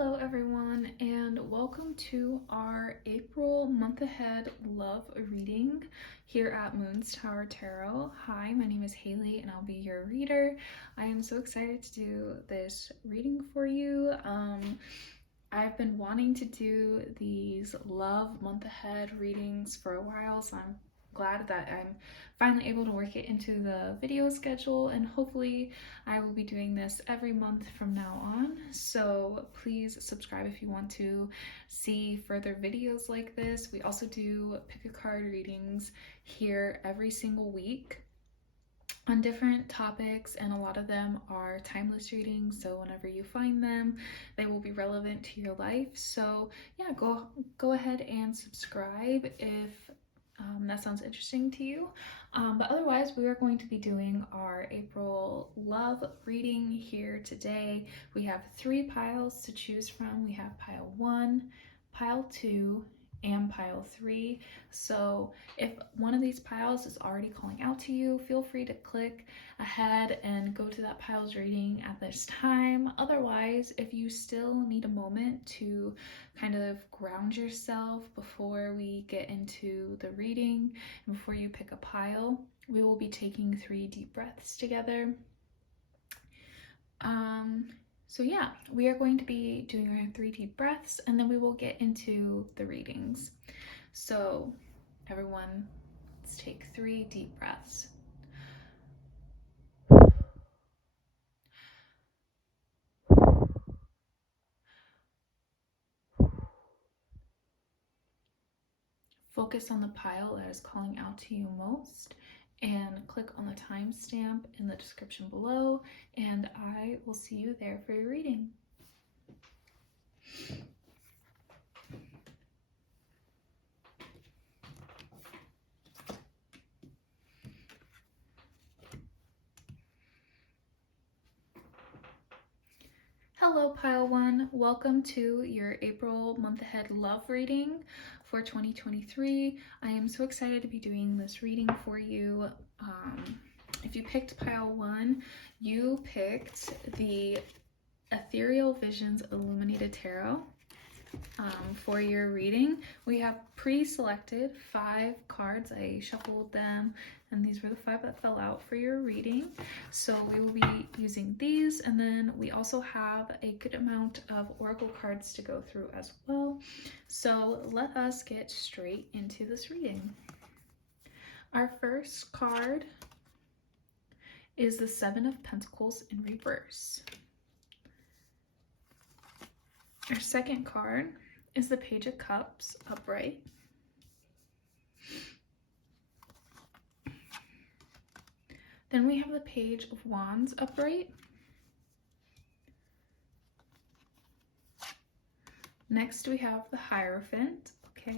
Hello everyone, and welcome to our April month ahead love reading here at Moon's Tower Tarot. Hi, my name is Haley and I'll be your reader. I am so excited to do this reading for you. I've been wanting to do these love month ahead readings for a while, so I'm glad that I'm finally able to work it into the video schedule, and hopefully I will be doing this every month from now on. So please subscribe if you want to see further videos like this. We also do pick a card readings here every single week on different topics, and a lot of them are timeless readings, so whenever you find them they will be relevant to your life. So yeah, go ahead and subscribe if that sounds interesting to you. But otherwise, we are going to be doing our April love reading here today. We have 3 piles to choose from. We have pile 1, pile 2, and pile 3. So if one of these piles is already calling out to you, feel free to click ahead and go to that pile's reading at this time. Otherwise, if you still need a moment to kind of ground yourself before we get into the reading and before you pick a pile, we will be taking 3 deep breaths together. So yeah, we are going to be doing our 3 deep breaths, and then we will get into the readings. So everyone, let's take 3 deep breaths. Focus on the pile that is calling out to you most, and click on the timestamp in the description below, and I will see you there for your reading. Hello pile 1, welcome to your April month ahead love reading for 2023. I am so excited to be doing this reading for you. If you picked pile 1, you picked the Ethereal Visions Illuminated Tarot. For your reading, we have pre-selected 5 cards. I shuffled them, and these were the 5 that fell out for your reading. So we will be using these, and then we also have a good amount of oracle cards to go through as well. So let us get straight into this reading. Our first card is the 7 of Pentacles in reverse. Our second card is the Page of Cups upright. Then we have the Page of Wands upright. Next we have the Hierophant, okay.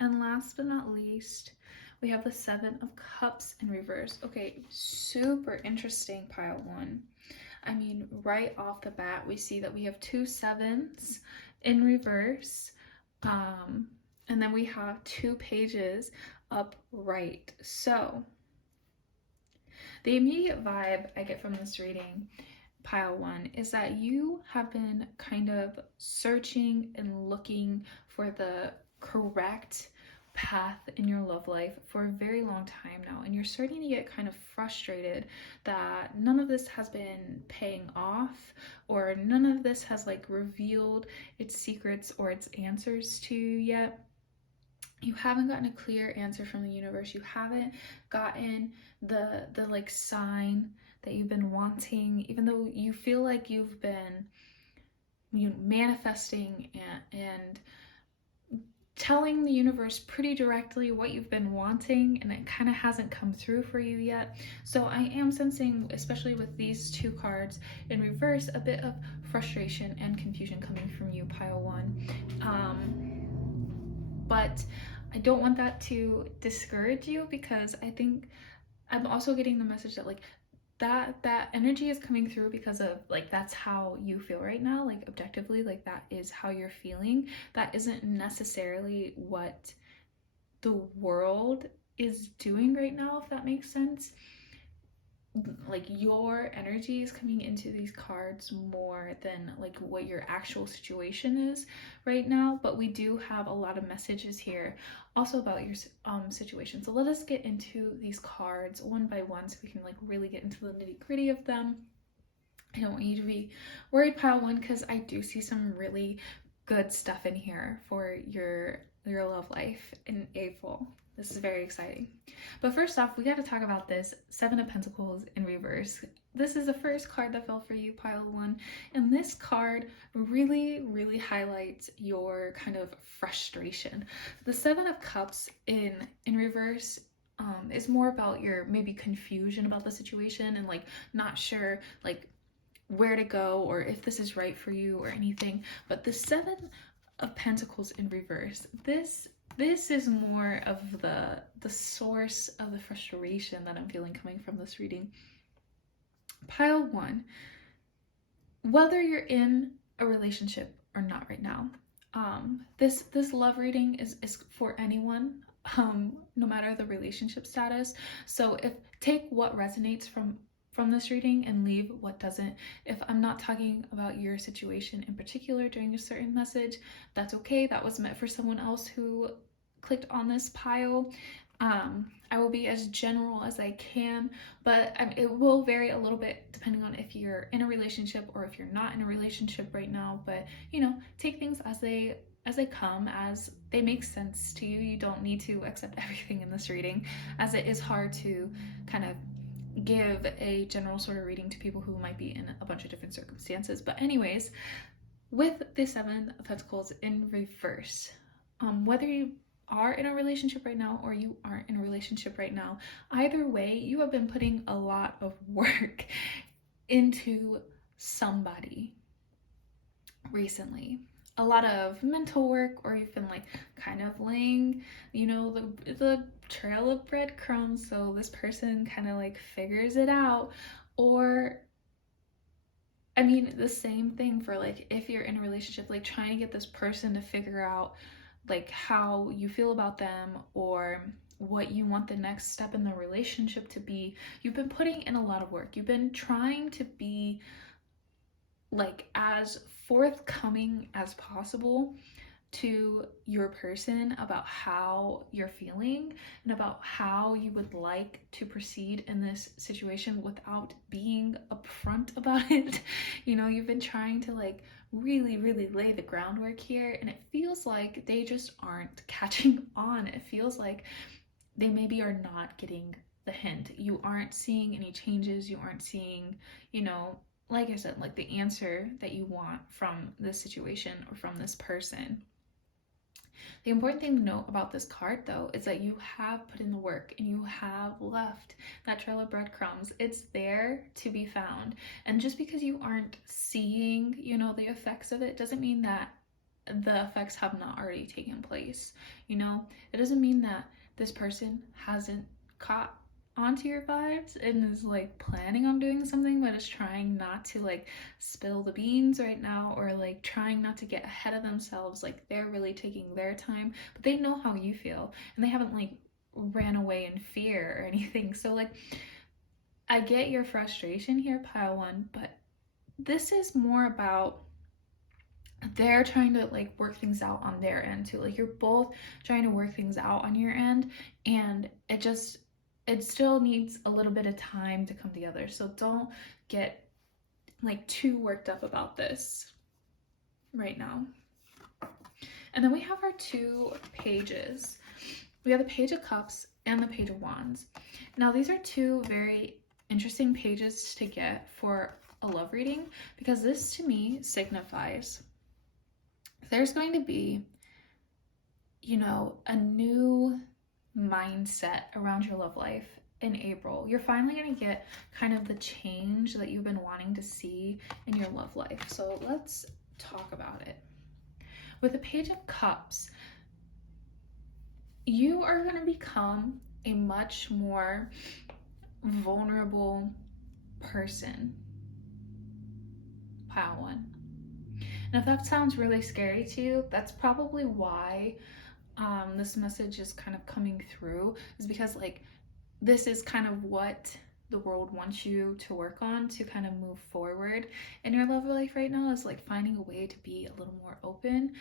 And last but not least, we have the 7 of Cups in reverse. Okay, super interesting pile 1. I mean, right off the bat, we see that we have 2 7s in reverse, and then we have 2 pages upright. So the immediate vibe I get from this reading, pile 1, is that you have been kind of searching and looking for the correct path in your love life for a very long time now, and you're starting to get kind of frustrated that none of this has been paying off, or none of this has like revealed its secrets or its answers to you yet. You haven't gotten a clear answer from the universe. You haven't gotten the like sign that you've been wanting, even though you feel like you've been manifesting and telling the universe pretty directly what you've been wanting, and it kind of hasn't come through for you yet. So I am sensing, especially with these 2 cards in reverse, a bit of frustration and confusion coming from you, pile 1. But I don't want that to discourage you, because I think I'm also getting the message that like that energy is coming through because of like that's how you feel right now, like objectively, like that is how you're feeling. That isn't necessarily what the world is doing right now, if that makes sense. like your energy is coming into these cards more than like what your actual situation is right now, but we do have a lot of messages here also about your situation. So let us get into these cards one by one so we can like really get into the nitty-gritty of them. I don't want you to be worried, pile one, because I do see some really good stuff in here for your love life in April. This is very exciting. But first off, we got to talk about this Seven of Pentacles in reverse. This is the first card that fell for you, pile one. And this card really, really highlights your kind of frustration. The Seven of Cups in reverse is more about your maybe confusion about the situation and like not sure like where to go or if this is right for you or anything. But the Seven of Pentacles in reverse, this is more of the source of the frustration that I'm feeling coming from this reading. Pile one, whether you're in a relationship or not right now, this love reading is for anyone, no matter the relationship status. So take what resonates from this reading and leave what doesn't. If I'm not talking about your situation in particular during a certain message, that's okay. That was meant for someone else who clicked on this pile. I will be as general as I can, but it will vary a little bit depending on if you're in a relationship or if you're not in a relationship right now. But you know, take things as they come, as they make sense to you. You don't need to accept everything in this reading, as it is hard to kind of give a general sort of reading to people who might be in a bunch of different circumstances. But anyways, with the Seven of Pentacles in reverse, whether you are in a relationship right now or you aren't in a relationship right now, either way, you have been putting a lot of work into somebody recently. A lot of mental work, or you've been like kind of laying, you know, the trail of breadcrumbs, so this person kind of like figures it out. Or I mean, the same thing for like if you're in a relationship, like trying to get this person to figure out like how you feel about them or what you want the next step in the relationship to be. You've been putting in a lot of work. You've been trying to be like as forthcoming as possible to your person about how you're feeling and about how you would like to proceed in this situation without being upfront about it. You know, you've been trying to like really, really lay the groundwork here, and it feels like they just aren't catching on. It feels like they maybe are not getting the hint. You aren't seeing any changes. You aren't seeing, you know, like I said, like the answer that you want from this situation or from this person. The important thing to note about this card, though, is that you have put in the work and you have left that trail of breadcrumbs. It's there to be found. And just because you aren't seeing, you know, the effects of it doesn't mean that the effects have not already taken place. You know, it doesn't mean that this person hasn't caught onto your vibes and is like planning on doing something, but is trying not to like spill the beans right now, or like trying not to get ahead of themselves. Like they're really taking their time, but they know how you feel and they haven't like ran away in fear or anything. So like I get your frustration here, pile one, but this is more about they're trying to like work things out on their end too. Like you're both trying to work things out on your end, and it still needs a little bit of time to come together. So don't get like too worked up about this right now. And then we have our two pages. We have the Page of Cups and the Page of Wands. Now these are two very interesting pages to get for a love reading, because this to me signifies there's going to be, you know, a new mindset around your love life in April. You're finally going to get kind of the change that you've been wanting to see in your love life. So let's talk about it. With the Page of Cups, you are going to become a much more vulnerable person. Pile one. And if that sounds really scary to you, that's probably why this message is kind of coming through, is because like this is kind of what the world wants you to work on to kind of move forward in your love life right now is like finding a way to be a little more open.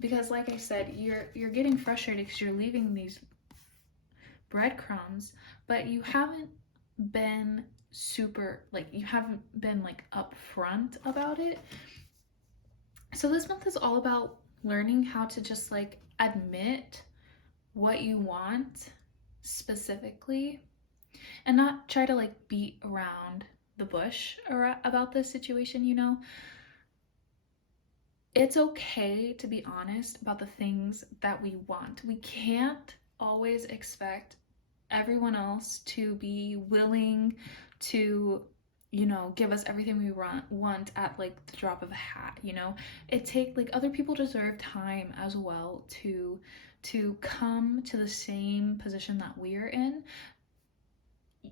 Because like I said, you're getting frustrated because you're leaving these breadcrumbs, but you haven't been you haven't been like upfront about it. So this month is all about learning how to just like admit what you want specifically and not try to like beat around the bush about this situation, you know. It's okay to be honest about the things that we want. We can't always expect everyone else to be willing to, you know, give us everything we want at like the drop of a hat, you know. Like other people deserve time as well to come to the same position that we're in.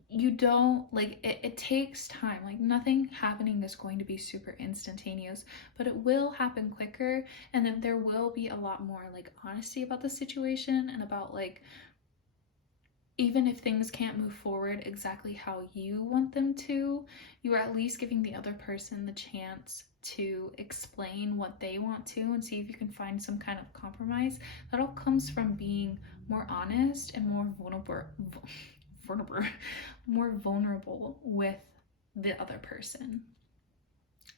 You don't like it takes time. Like nothing happening is going to be super instantaneous, but it will happen quicker, and then there will be a lot more like honesty about the situation and about like even if things can't move forward exactly how you want them to, you are at least giving the other person the chance to explain what they want to and see if you can find some kind of compromise. That all comes from being more honest and more vulnerable with the other person.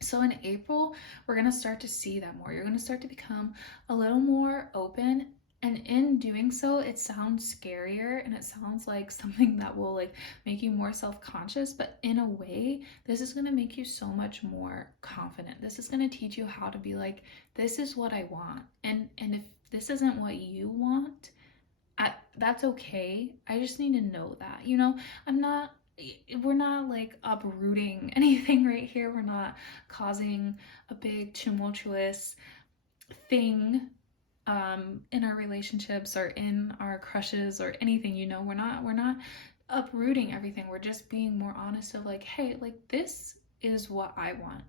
So in April, we're going to start to see that more. You're going to start to become a little more open. And in doing so, it sounds scarier and it sounds like something that will like make you more self-conscious, but in a way, this is going to make you so much more confident. This is going to teach you how to be like, this is what I want. And if this isn't what you want, that's okay. I just need to know that, you know. We're not like uprooting anything right here. We're not causing a big tumultuous thing in our relationships or in our crushes or anything, you know. We're not uprooting everything. We're just being more honest of like, hey, like this is what I want.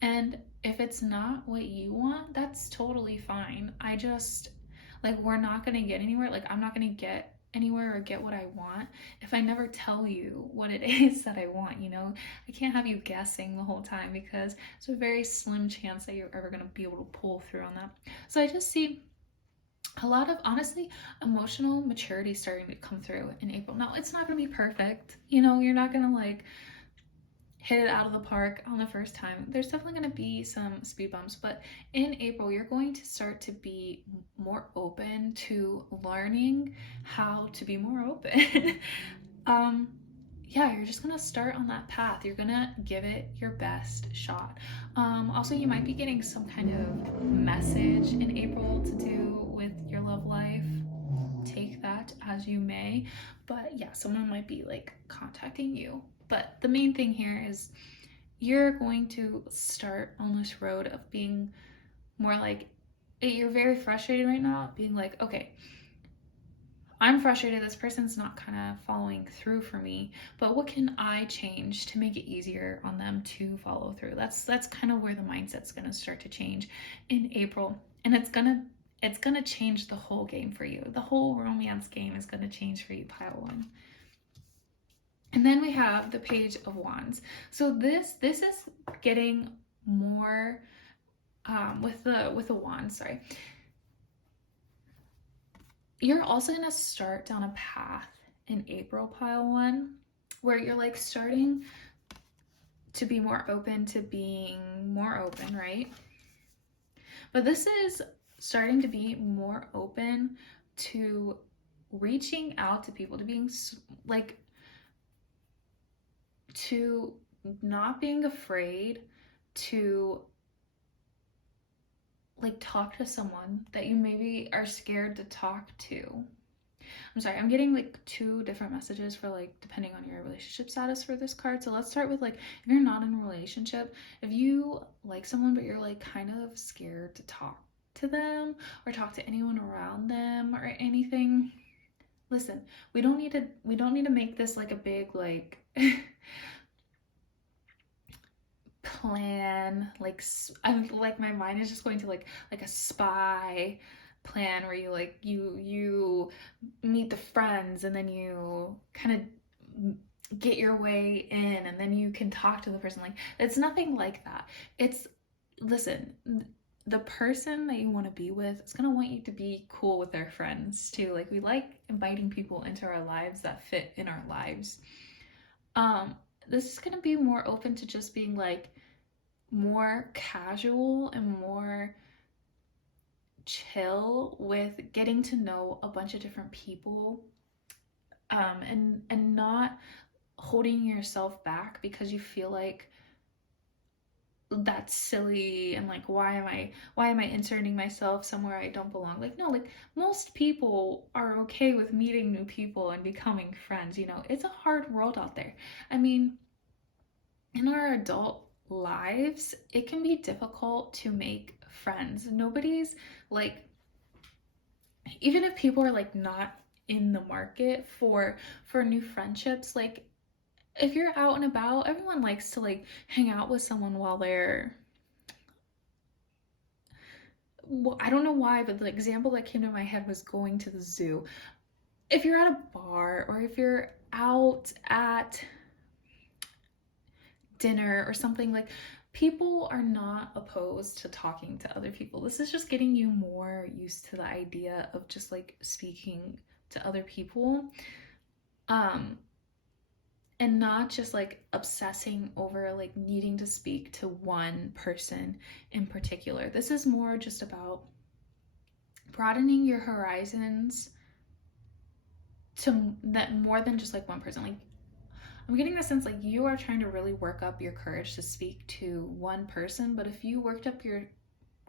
And if it's not what you want, that's totally fine. I just like we're not going to get anywhere. Like I'm not going to get anywhere or get what I want if I never tell you what it is that I want, you know. I can't have you guessing the whole time because it's a very slim chance that you're ever going to be able to pull through on that. So I just see a lot of honestly emotional maturity starting to come through in April. Now it's not going to be perfect, you know. You're not going to like hit it out of the park on the first time. There's definitely going to be some speed bumps, but in April, you're going to start to be more open to learning how to be more open. Yeah, you're just going to start on that path. You're going to give it your best shot. Also, you might be getting some kind of message in April to do with your love life. Take that as you may, but yeah, someone might be like contacting you. But the main thing here is you're going to start on this road of being more like, you're very frustrated right now, being like, okay, I'm frustrated, this person's not kind of following through for me, but what can I change to make it easier on them to follow through? That's kind of where the mindset's going to start to change in April, and it's going to change the whole game for you. The whole romance game is going to change for you, pile one. And then we have the Page of Wands. So this is getting more with the wand, sorry. You're also gonna start down a path in April, pile one, where you're like starting to be more open to being more open, right? But this is starting to be more open to reaching out to people, to being like, to not being afraid to like talk to someone that you maybe are scared to talk to. I'm sorry, I'm getting like two different messages for like depending on your relationship status for this card. So let's start with like, if you're not in a relationship, if you like someone but you're like kind of scared to talk to them or talk to anyone around them or anything, listen, we don't need to make this like a big like plan. Like I'm like, my mind is just going to like a spy plan where you like you meet the friends and then you kind of get your way in and then you can talk to the person. Like, it's nothing like that. It's, listen, the person that you want to be with is going to want you to be cool with their friends too. Like, we like inviting people into our lives that fit in our lives. This is going to be more open to just being like more casual and more chill with getting to know a bunch of different people, and not holding yourself back because you feel like that's silly and like why am I inserting myself somewhere I don't belong. Like, no, like most people are okay with meeting new people and becoming friends. It's a hard world out there. I mean, in our adult lives it can be difficult to make friends. Nobody's like, even if people are like not in the market for new friendships, like if you're out and about, everyone likes to like hang out with someone while they're, well, I don't know why, but the example that came to my head was going to the zoo. If you're at a bar or if you're out at dinner or something, like people are not opposed to talking to other people. This is just getting you more used to the idea of just like speaking to other people. And not just like obsessing over like needing to speak to one person in particular. This is more just about broadening your horizons to that more than just like one person. Like, I'm getting the sense like you are trying to really work up your courage to speak to one person, but if you worked up your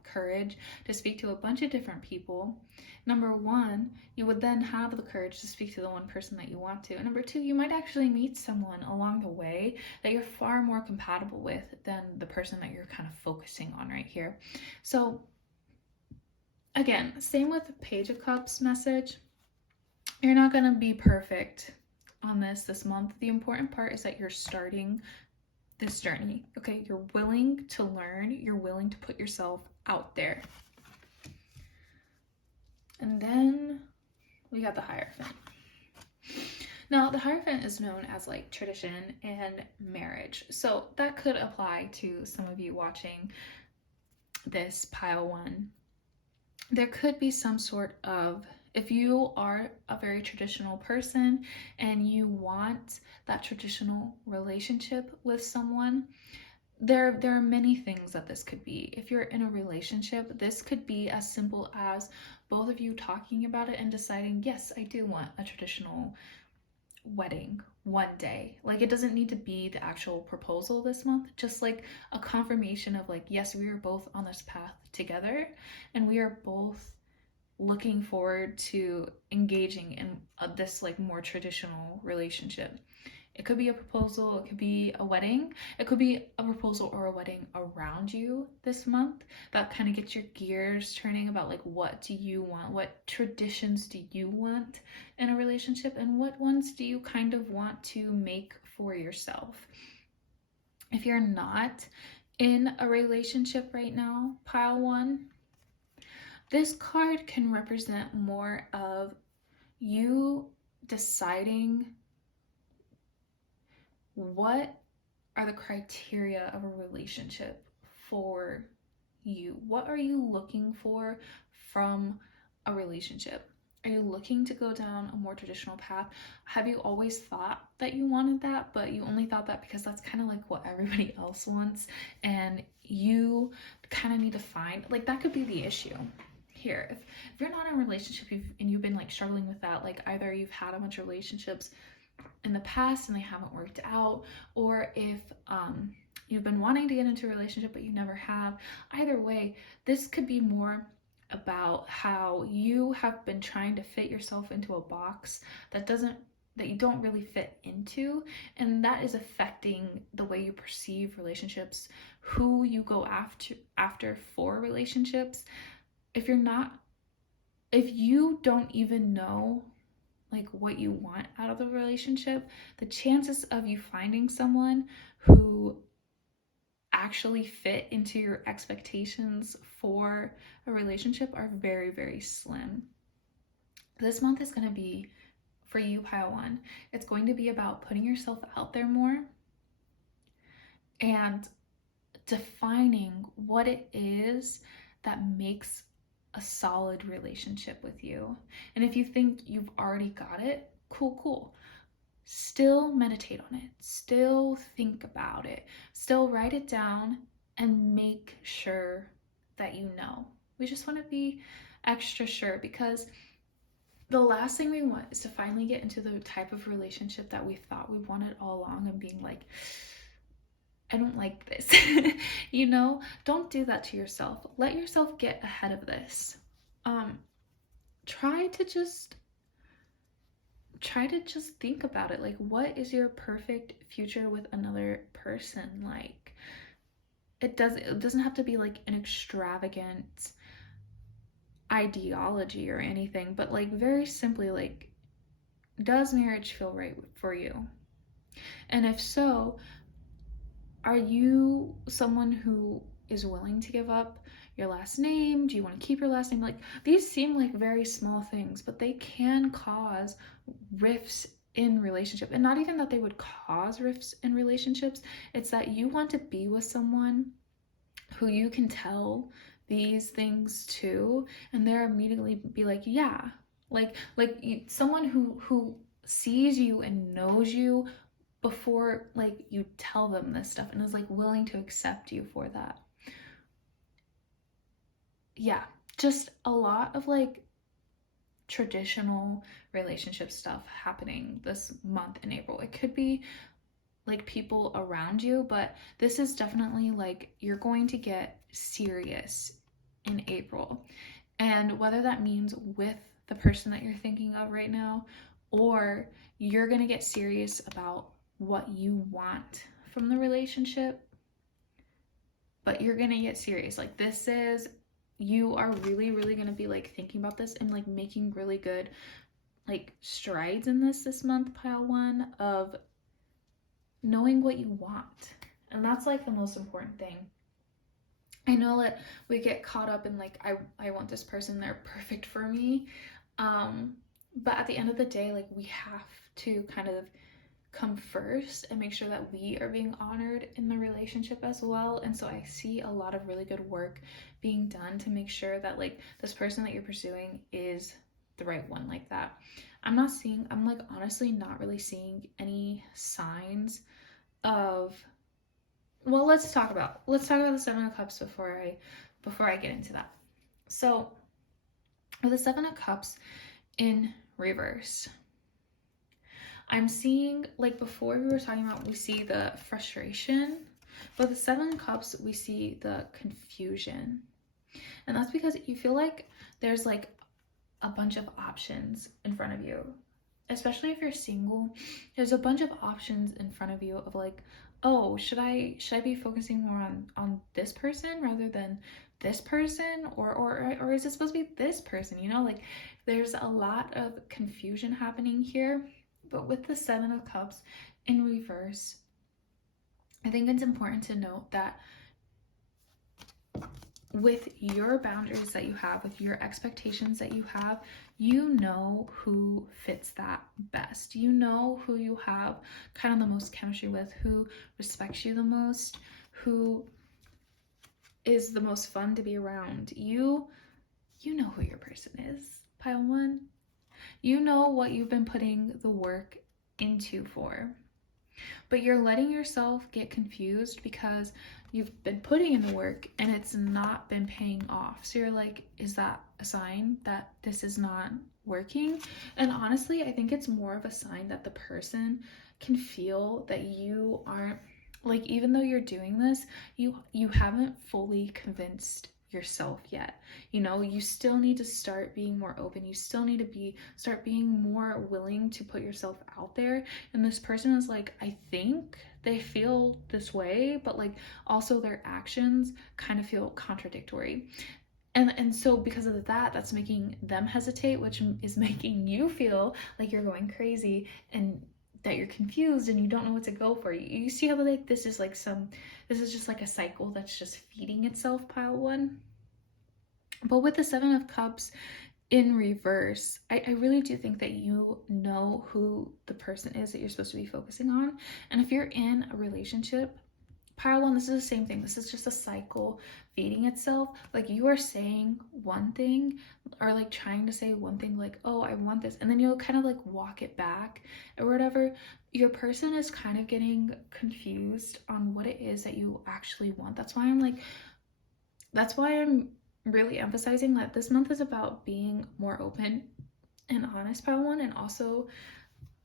courage to speak to a bunch of different people, number one, you would then have the courage to speak to the one person that you want to. And number two, you might actually meet someone along the way that you're far more compatible with than the person that you're kind of focusing on right here. So again, same with the Page of Cups message. You're not going to be perfect on this month. The important part is that you're starting this journey. Okay, you're willing to learn, you're willing to put yourself out there. And then we got the Hierophant. Now, the Hierophant is known as like tradition and marriage. So that could apply to some of you watching this pile one. There could be some sort of, if you are a very traditional person and you want that traditional relationship with someone, there are many things that this could be. If you're in a relationship, this could be as simple as both of you talking about it and deciding, yes, I do want a traditional wedding one day. Like, it doesn't need to be the actual proposal this month, just like a confirmation of like, yes, we are both on this path together and we are both looking forward to engaging in this like more traditional relationship. It could be a proposal, it could be a wedding, it could be a proposal or a wedding around you this month. That kind of gets your gears turning about like, what do you want? What traditions do you want in a relationship? And what ones do you kind of want to make for yourself? If you're not in a relationship right now, pile one, this card can represent more of you deciding what are the criteria of a relationship for you. What are you looking for from a relationship? Are you looking to go down a more traditional path? Have you always thought that you wanted that, but you only thought that because that's kind of like what everybody else wants, and you kind of need to find, like, that could be the issue here. If you're not in a relationship and you've been like struggling with that, like either you've had a bunch of relationships in the past and they haven't worked out, or if you've been wanting to get into a relationship but you never have, either way, this could be more about how you have been trying to fit yourself into a box that you don't really fit into, and that is affecting the way you perceive relationships, who you go after for relationships. If you don't even know like what you want out of the relationship, the chances of you finding someone who actually fit into your expectations for a relationship are very, very slim. This month is going to be for you, pile one, it's going to be about putting yourself out there more and defining what it is that makes a solid relationship with you. And if you think you've already got it, cool. Still meditate on it, still think about it, still write it down and make sure that you know. We just want to be extra sure, because the last thing we want is to finally get into the type of relationship that we thought we wanted all along and being like, I don't like this. You know, don't do that to yourself. Let yourself get ahead of this. Try to just think about it. Like, what is your perfect future with another person like? It doesn't have to be like an extravagant ideology or anything, but like very simply, like, does marriage feel right for you? And if so, are you someone who is willing to give up your last name? Do you want to keep your last name? Like, these seem like very small things, but they can cause rifts in relationship. And not even that they would cause rifts in relationships, it's that you want to be with someone who you can tell these things to, and they're immediately be like, yeah, like someone who sees you and knows you before like you tell them this stuff and is like willing to accept you for that. Yeah, just a lot of like traditional relationship stuff happening this month in April. It could be like people around you, but this is definitely like you're going to get serious in April. And whether that means with the person that you're thinking of right now, or you're going to get serious about what you want from the relationship, but you're going to get serious. Like, this is, you are really going to be like thinking about this and like making really good like strides in this month, pile one, of knowing what you want. And that's like the most important thing. I know that we get caught up in like, I want this person, they're perfect for me. But at the end of the day, like, we have to kind of come first and make sure that we are being honored in the relationship as well. And so I see a lot of really good work being done to make sure that like this person that you're pursuing is the right one like that. I'm like honestly not really seeing any signs of, well, let's talk about the Seven of Cups before I get into that. So with the Seven of Cups in reverse, I'm seeing, like before we were talking about, we see the frustration, but the Seven of Cups, we see the confusion. And that's because you feel like there's like a bunch of options in front of you. Especially if you're single, there's a bunch of options in front of you of like, oh, should I be focusing more on this person rather than this person, or is it supposed to be this person? You know, like there's a lot of confusion happening here. But with the Seven of Cups in reverse, I think it's important to note that with your boundaries that you have, with your expectations that you have, you know who fits that best. You know who you have kind of the most chemistry with, who respects you the most, who is the most fun to be around. You know who your person is, pile one. You know what you've been putting the work into for. But you're letting yourself get confused because you've been putting in the work and it's not been paying off. So you're like, is that a sign that this is not working? And honestly, I think it's more of a sign that the person can feel that you aren't, like, even though you're doing this, you haven't fully convinced yourself yet. You know, you still need to start being more open. You still need to start being more willing to put yourself out there. And this person is like, I think they feel this way, but like also their actions kind of feel contradictory. And so because of that, that's making them hesitate, which is making you feel like you're going crazy and that you're confused and you don't know what to go for. You see how like this is just like a cycle that's just feeding itself, pile one. But with the Seven of Cups in reverse, I really do think that you know who the person is that you're supposed to be focusing on. And if you're in a relationship, pile one, this is the same thing. This is just a cycle feeding itself. Like you are saying one thing or like trying to say one thing like, oh, I want this. And then you'll kind of like walk it back or whatever. Your person is kind of getting confused on what it is that you actually want. That's why I'm really emphasizing that this month is about being more open and honest, pile one, and also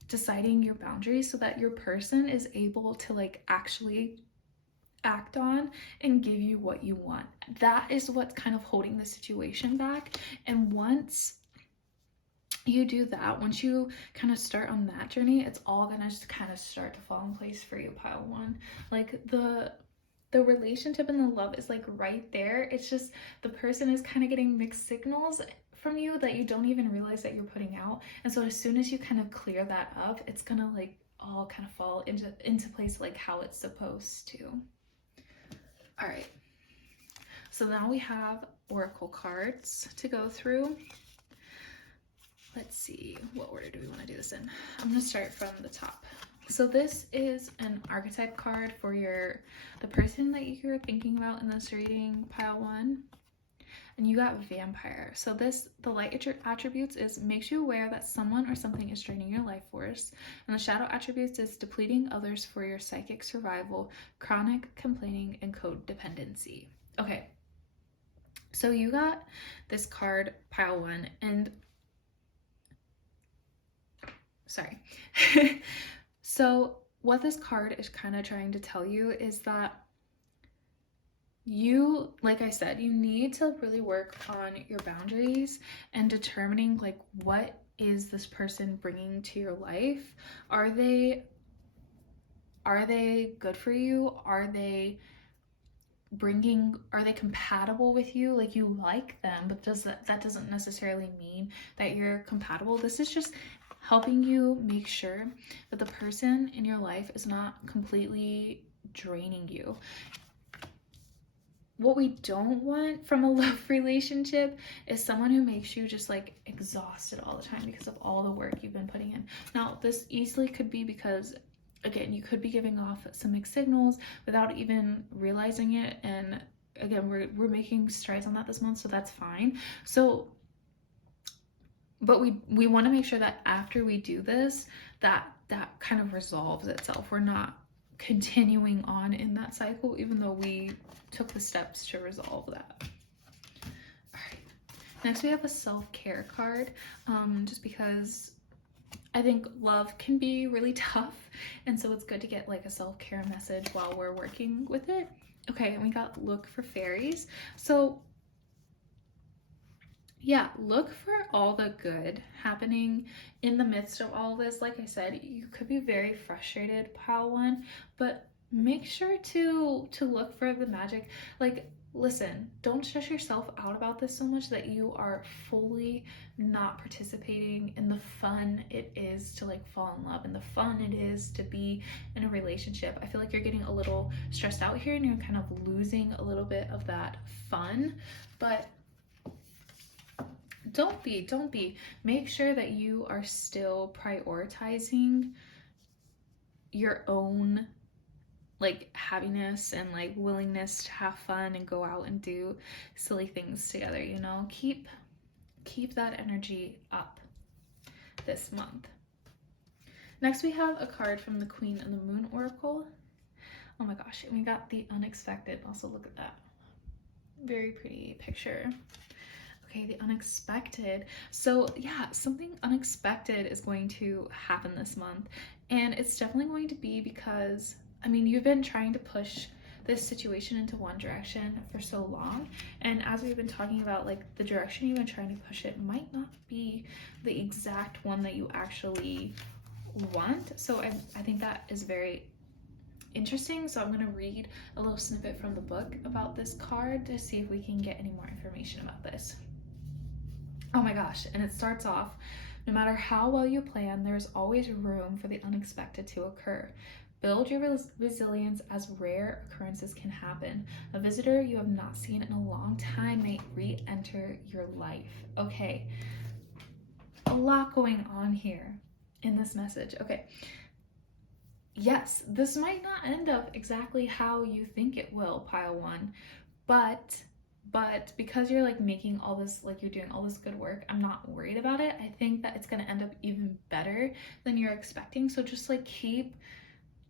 deciding your boundaries so that your person is able to like actually act on and give you what you want. That is what's kind of holding the situation back. And once you do that, once you kind of start on that journey, it's all gonna just kind of start to fall in place for you, pile one. Like the relationship and the love is like right there. It's just the person is kind of getting mixed signals from you that you don't even realize that you're putting out. And so as soon as you kind of clear that up, it's gonna like all kind of fall into place like how it's supposed to. All right, so now we have oracle cards to go through. Let's see, what order do we want to do this in? I'm going to start from the top. So this is an archetype card for the person that you're thinking about in this reading, pile one. And you got vampire. So the light attributes is makes you aware that someone or something is draining your life force. And the shadow attributes is depleting others for your psychic survival, chronic complaining, and codependency. Okay. So you got this card, pile one, and sorry. So what this card is kind of trying to tell you is that you, like I said, you need to really work on your boundaries and determining like what is this person bringing to your life. Are they good for you? Are they compatible with you? Like you like them, but that doesn't necessarily mean that you're compatible. This is just helping you make sure that the person in your life is not completely draining you. What we don't want from a love relationship is someone who makes you just like exhausted all the time because of all the work you've been putting in. Now, this easily could be because, again, you could be giving off some mixed signals without even realizing it. And again, we're making strides on that this month, so that's fine. So, but we want to make sure that after we do this, that kind of resolves itself. We're not continuing on in that cycle, even though we took the steps to resolve that. All right, next we have a self-care card, just because I think love can be really tough, and so it's good to get like a self-care message while we're working with it. Okay, and we got look for fairies. So yeah, look for all the good happening in the midst of all this. Like I said, you could be very frustrated, pile one, but make sure to look for the magic. Like, listen, don't stress yourself out about this so much that you are fully not participating in the fun it is to like fall in love and the fun it is to be in a relationship. I feel like you're getting a little stressed out here and you're kind of losing a little bit of that fun, but don't be. Make sure that you are still prioritizing your own like happiness and like willingness to have fun and go out and do silly things together, you know? Keep that energy up this month. Next we have a card from the Queen and the Moon Oracle. Oh my gosh, and we got the unexpected. Also look at that. Very pretty picture. Okay, the unexpected. So yeah, something unexpected is going to happen this month. And it's definitely going to be because, I mean, you've been trying to push this situation into one direction for so long. And as we've been talking about, like the direction you've been trying to push it might not be the exact one that you actually want. So I think that is very interesting. So I'm going to read a little snippet from the book about this card to see if we can get any more information about this. Oh my gosh, and it starts off, no matter how well you plan, there's always room for the unexpected to occur. Build your resilience as rare occurrences can happen. A visitor you have not seen in a long time may re-enter your life. Okay, a lot going on here in this message. Okay, yes, this might not end up exactly how you think it will, pile one, but because you're like making all this, like you're doing all this good work, I'm not worried about it. I think that it's going to end up even better than you're expecting. So just like keep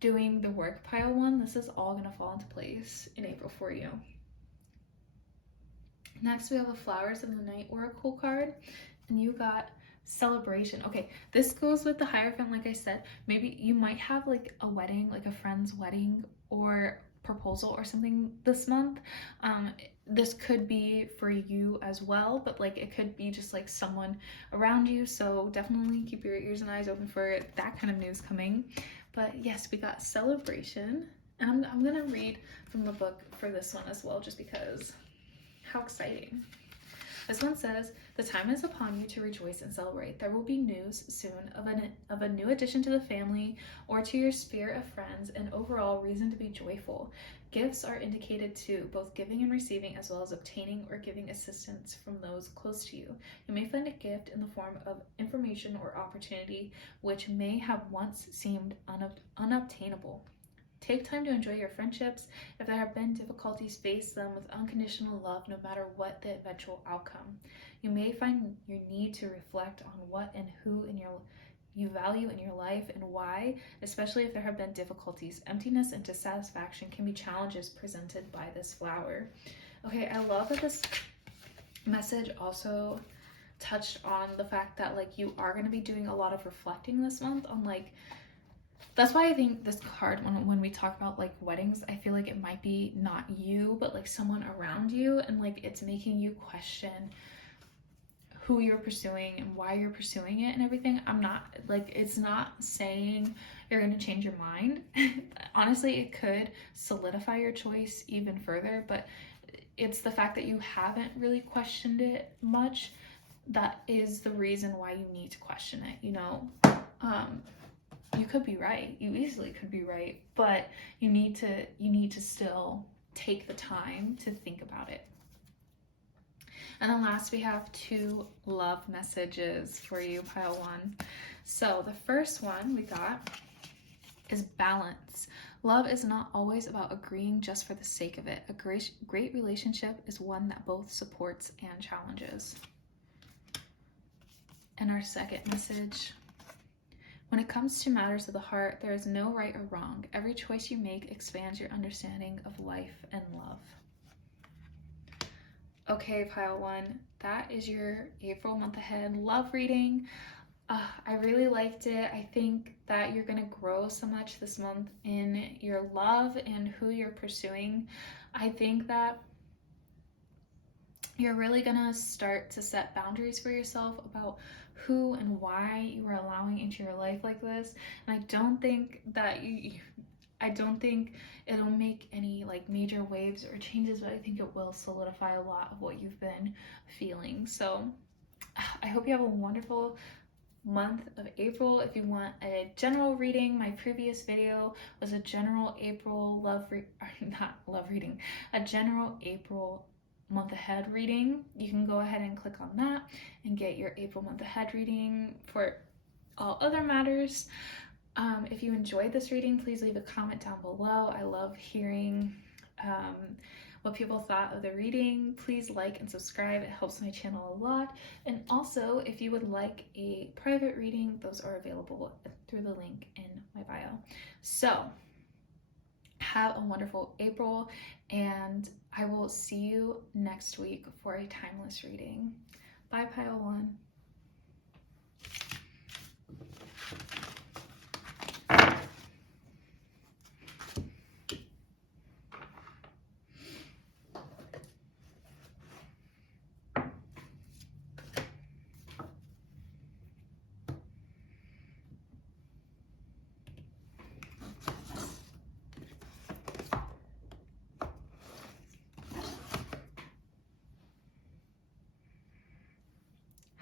doing the work, pile one. This is all going to fall into place in April for you. Next, we have a Flowers of the Night Oracle card, and you got celebration. Okay, this goes with the Hierophant. Like I said, maybe you might have like a wedding, like a friend's wedding or proposal or something this month. This could be for you as well, but like it could be just like someone around you. So definitely keep your ears and eyes open for that kind of news coming. But yes, we got celebration, and I'm gonna read from the book for this one as well, just because. How exciting. This one says, the time is upon you to rejoice and celebrate. There will be news soon of a new addition to the family or to your sphere of friends, and overall reason to be joyful. Gifts are indicated too, both giving and receiving, as well as obtaining or giving assistance from those close to you. You may find a gift in the form of information or opportunity which may have once seemed unobtainable. Take time to enjoy your friendships. If there have been difficulties, face them with unconditional love, no matter what the eventual outcome. You may find your need to reflect on what and who you value in your life and why, especially if there have been difficulties. Emptiness and dissatisfaction can be challenges presented by this flower. Okay, I love that this message also touched on the fact that like you are going to be doing a lot of reflecting this month on like. That's why I think this card, when we talk about like weddings, I feel like it might be not you, but like someone around you, and like it's making you question who you're pursuing and why you're pursuing it and everything. I'm not like, it's not saying you're going to change your mind. Honestly, it could solidify your choice even further, but it's the fact that you haven't really questioned it much that is the reason why you need to question it, you know. You could be right. You easily could be right, but you need to still take the time to think about it. And then last, we have 2 love messages for you, pile one. So the first one we got is balance. Love is not always about agreeing just for the sake of it. A great relationship is one that both supports and challenges. And our second message. When it comes to matters of the heart, there is no right or wrong. Every choice you make expands your understanding of life and love. Okay, pile one, that is your April month ahead love reading. I really liked it. I think that you're going to grow so much this month in your love and who you're pursuing. I think that you're really going to start to set boundaries for yourself about who and why you are allowing into your life like this. And I don't think that I don't think it'll make any like major waves or changes, but I think it will solidify a lot of what you've been feeling. So I hope you have a wonderful month of April. If you want a general reading, my previous video was a general April a general April month ahead reading. You can go ahead and click on that and get your April month ahead reading for all other matters. If you enjoyed this reading, please leave a comment down below. I love hearing what people thought of the reading. Please like and subscribe. It helps my channel a lot. And also, if you would like a private reading, those are available through the link in my bio. So have a wonderful April, and I will see you next week for a timeless reading. Bye, pile one.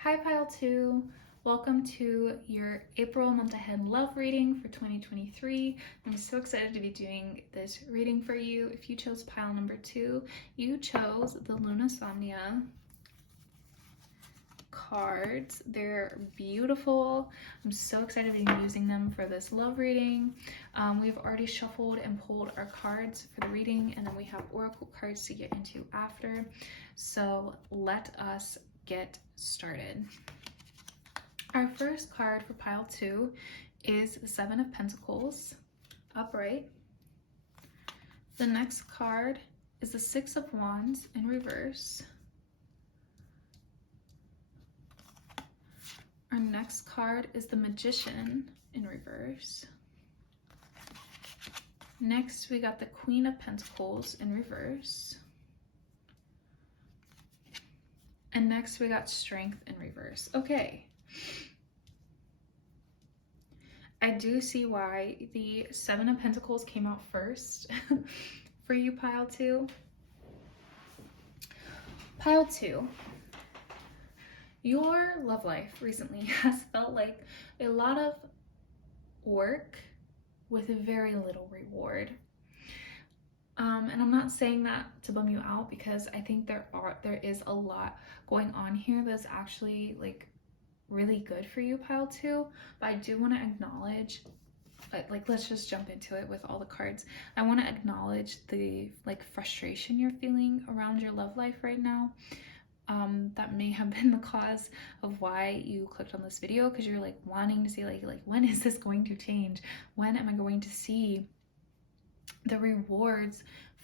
Hi, pile two. Welcome to your April month ahead love reading for 2023. I'm so excited to be doing this reading for you. If you chose pile number 2, you chose the Somnia cards. They're beautiful. I'm so excited to be using them for this love reading. We've already shuffled and pulled our cards for the reading, and then we have oracle cards to get into after. So let us get started. Our first card for pile 2 is the 7 of Pentacles, upright. The next card is the 6 of Wands in reverse. Our next card is the Magician in reverse. Next, we got the Queen of Pentacles in reverse. And next, we got Strength in reverse. Okay. I do see why the 7 of Pentacles came out first for you, pile 2. Pile 2. Your love life recently has felt like a lot of work with very little reward. And I'm not saying that to bum you out, because I think there is a lot going on here that's actually like really good for you, pile 2. But I do want to acknowledge, like, let's just jump into it with all the cards. I want to acknowledge the like frustration you're feeling around your love life right now. That may have been the cause of why you clicked on this video, because you're like wanting to see like when is this going to change? When am I going to see the rewards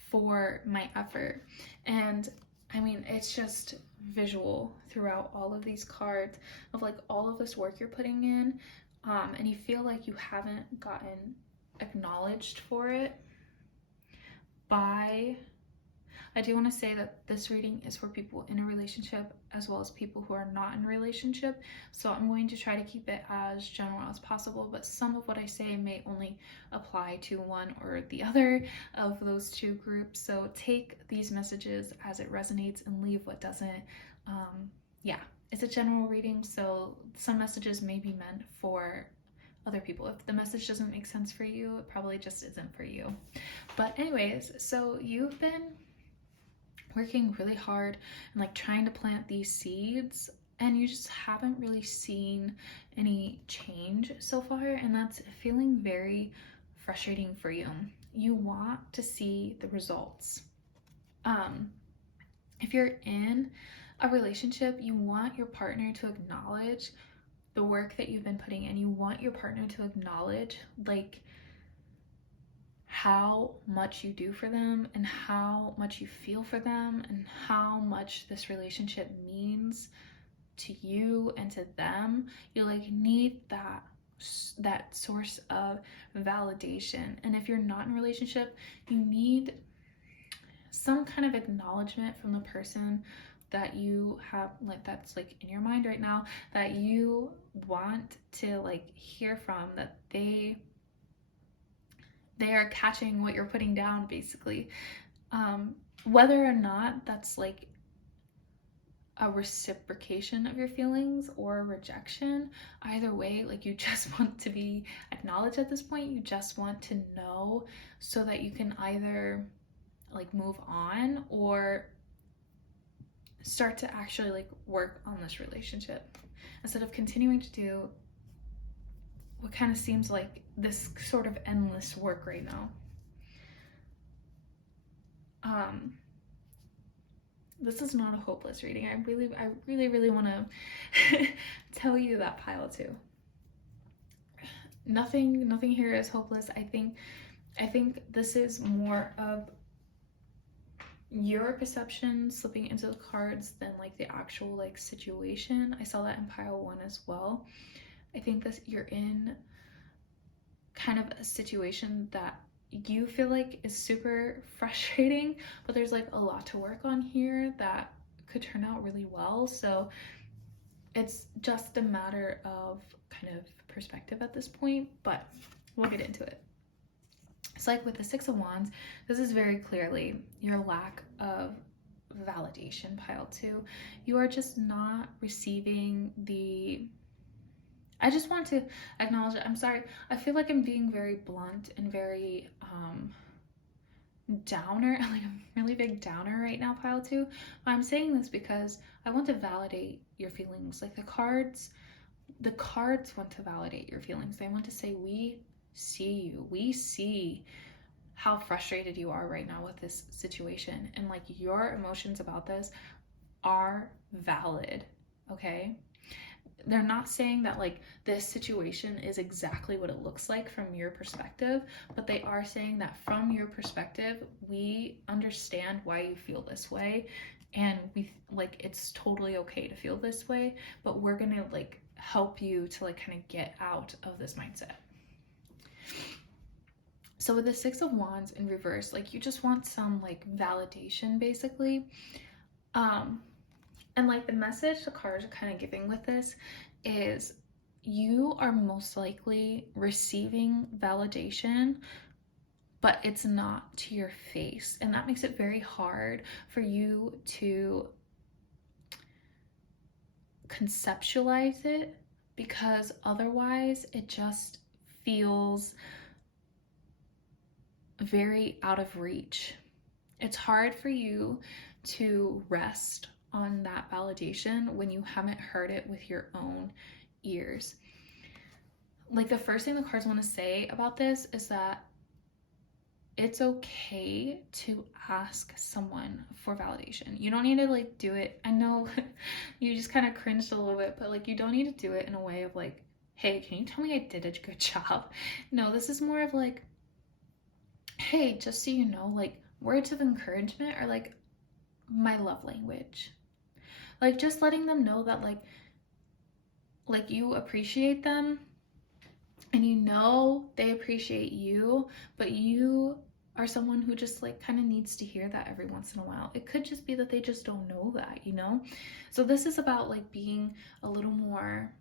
for my effort? And I mean, it's just visual throughout all of these cards of like all of this work you're putting in, and you feel like you haven't gotten acknowledged for it. I do want to say that this reading is for people in a relationship as well as people who are not in a relationship. So I'm going to try to keep it as general as possible, but some of what I say may only apply to one or the other of those two groups. So take these messages as it resonates and leave what doesn't. Yeah, it's a general reading, so some messages may be meant for other people. If the message doesn't make sense for you, it probably just isn't for you. But anyways, so you've been working really hard and like trying to plant these seeds, and you just haven't really seen any change so far, and that's feeling very frustrating for you. You want to see the results. If you're in a relationship, you want your partner to acknowledge the work that you've been putting in. You want your partner to acknowledge like how much you do for them and how much you feel for them and how much this relationship means to you and to them. You like need that source of validation. And if you're not in a relationship, you need some kind of acknowledgement from the person that you have, like that's like in your mind right now, that you want to like hear from, that they are catching what you're putting down, basically. Whether or not that's like a reciprocation of your feelings or a rejection, either way, like you just want to be acknowledged at this point. You just want to know so that you can either like move on or start to actually like work on this relationship, instead of continuing to do what kind of seems like this sort of endless work right now. This is not a hopeless reading. I really want to tell you that, pile 2. Nothing here is hopeless. I think this is more of your perception slipping into the cards than like the actual like situation. I saw that in pile 1 as well. I think that you're in kind of a situation that you feel like is super frustrating, but there's like a lot to work on here that could turn out really well. So it's just a matter of kind of perspective at this point, but we'll get into it. It's like with the 6 of Wands, this is very clearly your lack of validation, pile 2. You are just not receiving the I just want to acknowledge it. I'm sorry. I feel like I'm being very blunt and very downer, like a really big downer right now, pile two. I'm saying this because I want to validate your feelings. Like the cards want to validate your feelings. They want to say, we see you. We see how frustrated you are right now with this situation. And like your emotions about this are valid, okay? They're not saying that like this situation is exactly what it looks like from your perspective, but they are saying that from your perspective, we understand why you feel this way, and we like it's totally okay to feel this way, but we're gonna like help you to like kind of get out of this mindset. So with the Six of Wands in reverse, like you just want some like validation basically. And like the message the cards are kind of giving with this is you are most likely receiving validation, but it's not to your face. And that makes it very hard for you to conceptualize it, because otherwise it just feels very out of reach. It's hard for you to rest on that validation when you haven't heard it with your own ears. Like the first thing the cards want to say about this is that it's okay to ask someone for validation. You don't need to like do it. I know you just kind of cringed a little bit, but like you don't need to do it in a way of like, hey, can you tell me I did a good job? No, this is more of like, hey, just so you know, like words of encouragement are like my love language. Like just letting them know that like you appreciate them, and you know they appreciate you, but you are someone who just like kind of needs to hear that every once in a while. It could just be that they just don't know that, you know? So this is about like being a little more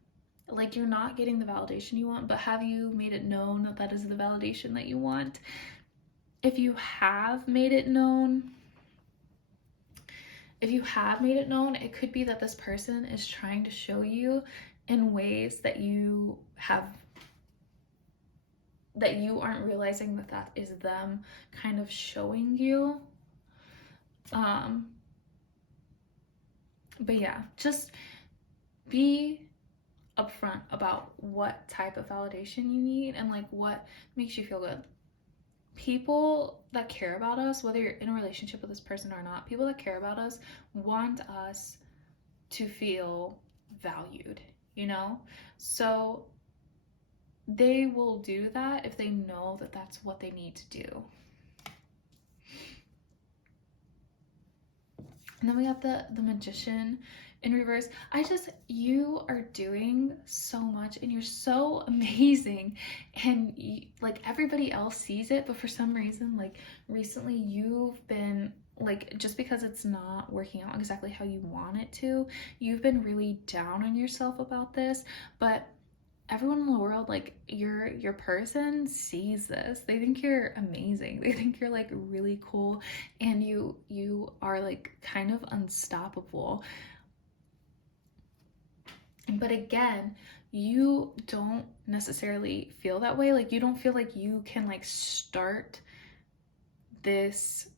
like you're not getting the validation you want, but have you made it known that that is the validation that you want? If you have made it known, it could be that this person is trying to show you in ways that you aren't realizing that is them kind of showing you. But yeah, just be upfront about what type of validation you need and like what makes you feel good. People that care about us, whether you're in a relationship with this person or not, people that care about us want us to feel valued, you know? So they will do that if they know that that's what they need to do. And then we have the Magician in reverse. You are doing so much and you're so amazing, and like everybody else sees it, but for some reason like recently you've been like, just because it's not working out exactly how you want it to, you've been really down on yourself about this, but everyone in the world, like your person sees this. They think you're amazing. They think you're like really cool, and you are like kind of unstoppable. But again, you don't necessarily feel that way. Like you don't feel like you can like start this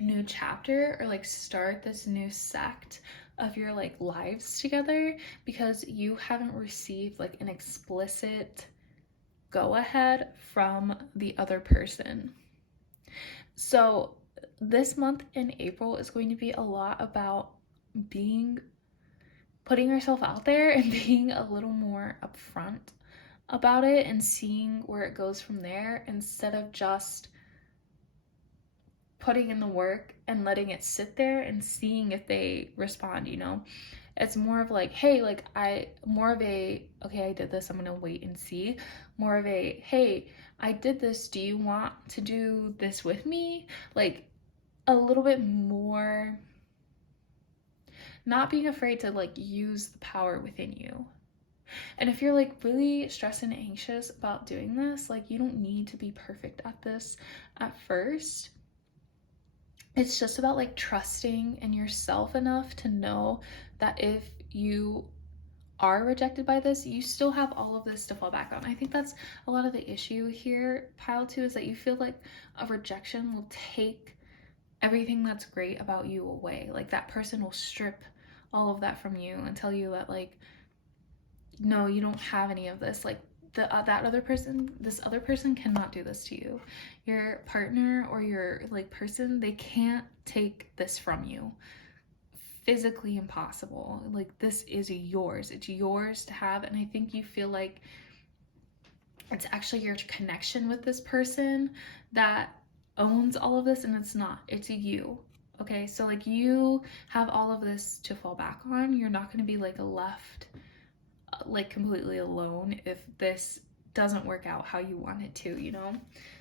new chapter or like start this new sect of your like lives together because you haven't received like an explicit go ahead from the other person. So this month in April is going to be a lot about putting yourself out there and being a little more upfront about it and seeing where it goes from there, instead of just putting in the work and letting it sit there and seeing if they respond, you know? It's more of like, hey, like okay, I did this, I'm gonna wait and see. More of a, hey, I did this, do you want to do this with me? Like a little bit more, not being afraid to like use the power within you. And if you're like really stressed and anxious about doing this, like you don't need to be perfect at this at first. It's just about like trusting in yourself enough to know that if you are rejected by this, you still have all of this to fall back on. I think that's a lot of the issue here, pile 2, is that you feel like a rejection will take everything that's great about you away. Like that person will strip all of that from you and tell you that, like, no, you don't have any of this. Like this other person cannot do this to you. Your partner or your like person, they can't take this from you. Physically impossible. Like this is yours. It's yours to have. And I think you feel like it's actually your connection with this person that owns all of this, and it's not. It's you. Okay, so like you have all of this to fall back on. You're not going to be like left like completely alone if this doesn't work out how you want it to, you know?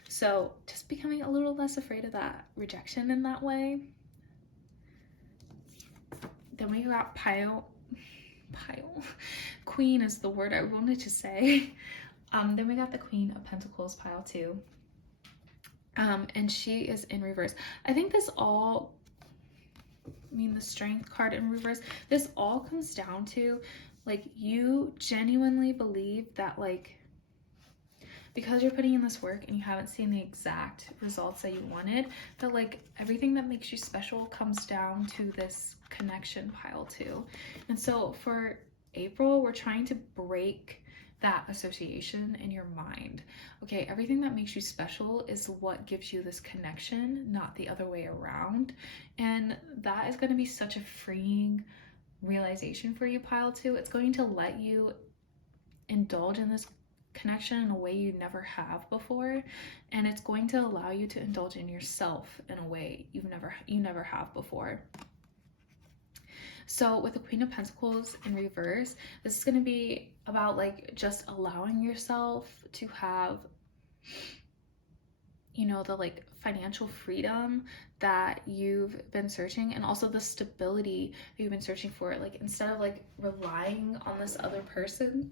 So just becoming a little less afraid of that rejection in that way. Then we got pile. Queen is the word I wanted to say. Then we got the Queen of Pentacles, pile 2. And she is in reverse. I think this all, the Strength card in reverse, this all comes down to, like, you genuinely believe that, like, because you're putting in this work and you haven't seen the exact results that you wanted, that like everything that makes you special comes down to this connection, pile 2. And so for April, we're trying to break that association in your mind. Okay, everything that makes you special is what gives you this connection, not the other way around. And that is going to be such a freeing realization for you, pile 2. It's going to let you indulge in this connection in a way you never have before, and it's going to allow you to indulge in yourself in a way you never have before. So with the Queen of Pentacles in reverse, this is going to be about like just allowing yourself to have, you know, the like financial freedom that you've been searching, and also the stability that you've been searching for. Like instead of like relying on this other person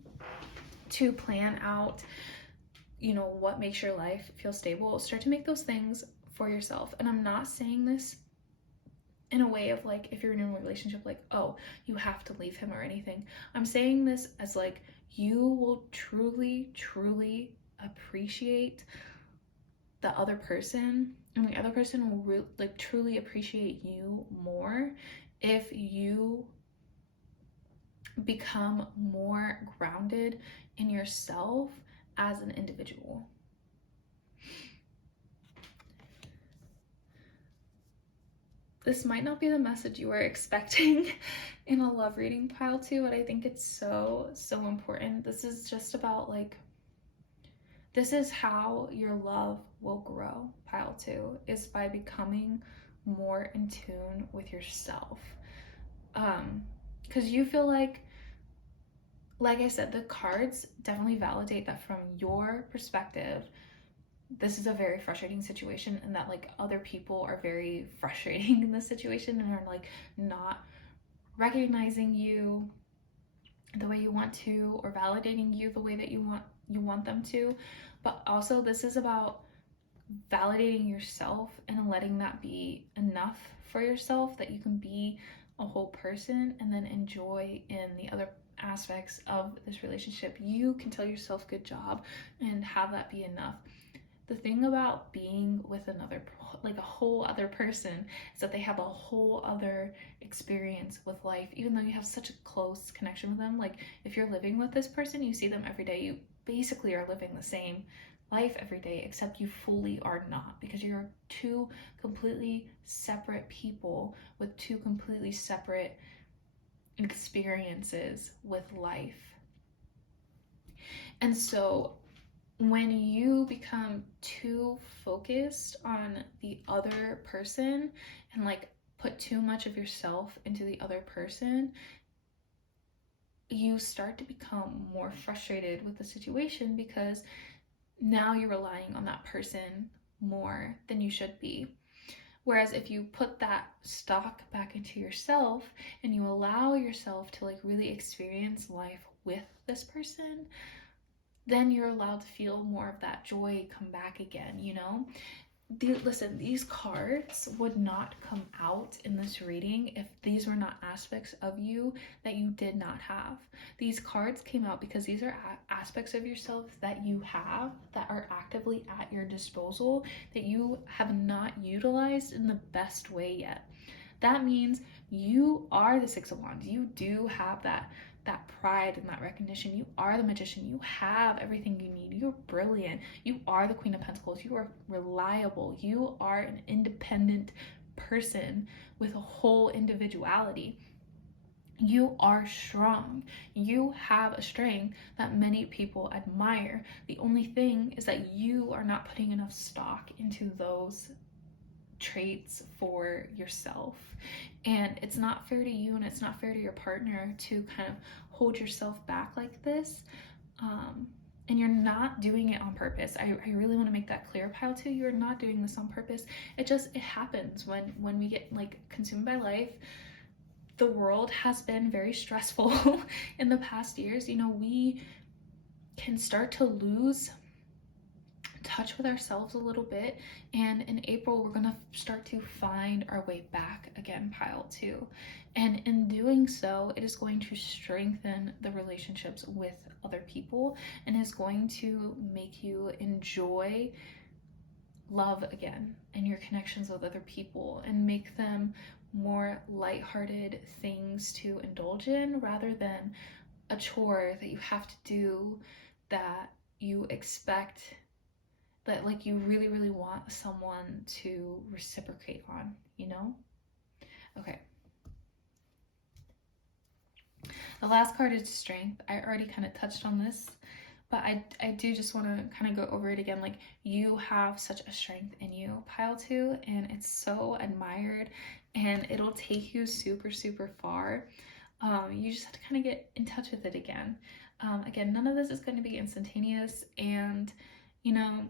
to plan out, you know, what makes your life feel stable, start to make those things for yourself. And I'm not saying this in a way of like, if you're in a relationship, like, oh, you have to leave him or anything. I'm saying this as like, you will truly appreciate the other person, and the other person will like truly appreciate you more if you become more grounded in yourself as an individual. This might not be the message you were expecting in a love reading, pile 2, but I think it's so important. This is just about like, this is how your love will grow, pile 2, is by becoming more in tune with yourself. Because you feel like I said, the cards definitely validate that from your perspective, this is a very frustrating situation, and that like other people are very frustrating in this situation and are like not recognizing you the way you want to, or validating you the way that you want them to. But also this is about validating yourself and letting that be enough for yourself, that you can be a whole person and then enjoy in the other aspects of this relationship. You can tell yourself good job and have that be enough. The thing about being with another, like a whole other person, is that they have a whole other experience with life, even though you have such a close connection with them. Like if you're living with this person, you see them every day, you basically are living the same life every day, except you fully are not, because you're two completely separate people with two completely separate experiences with life. And so when you become too focused on the other person and like put too much of yourself into the other person, you start to become more frustrated with the situation, because now you're relying on that person more than you should be. Whereas if you put that stock back into yourself and you allow yourself to like really experience life with this person, then you're allowed to feel more of that joy come back again, you know? listen, these cards would not come out in this reading if these were not aspects of you that you did not have. These cards came out because these are aspects of yourself that you have, that are actively at your disposal, that you have not utilized in the best way yet. That means you are the Six of Wands. You do have that pride and that recognition. You are the Magician. You have everything you need. You're brilliant. You are the Queen of Pentacles. You are reliable. You are an independent person with a whole individuality. You are strong. You have a strength that many people admire. The only thing is that you are not putting enough stock into those traits for yourself, and it's not fair to you, and it's not fair to your partner to kind of hold yourself back like this. And you're not doing it on purpose. I really want to make that clear, Pile 2. You're not doing this on purpose. It happens when we get like consumed by life. The world has been very stressful in the past years. You know, we can start to lose touch with ourselves a little bit, and in April we're gonna start to find our way back again, Pile 2. And in doing so, it is going to strengthen the relationships with other people, and is going to make you enjoy love again and your connections with other people, and make them more lighthearted things to indulge in, rather than a chore that you have to do, that you expect, that like you really, really want someone to reciprocate on, you know? Okay. The last card is Strength. I already kind of touched on this, but I do just want to kind of go over it again. Like, you have such a strength in you, Pile 2, and it's so admired, and it'll take you super, super far. You just have to kind of get in touch with it again. Again, none of this is going to be instantaneous, and you know,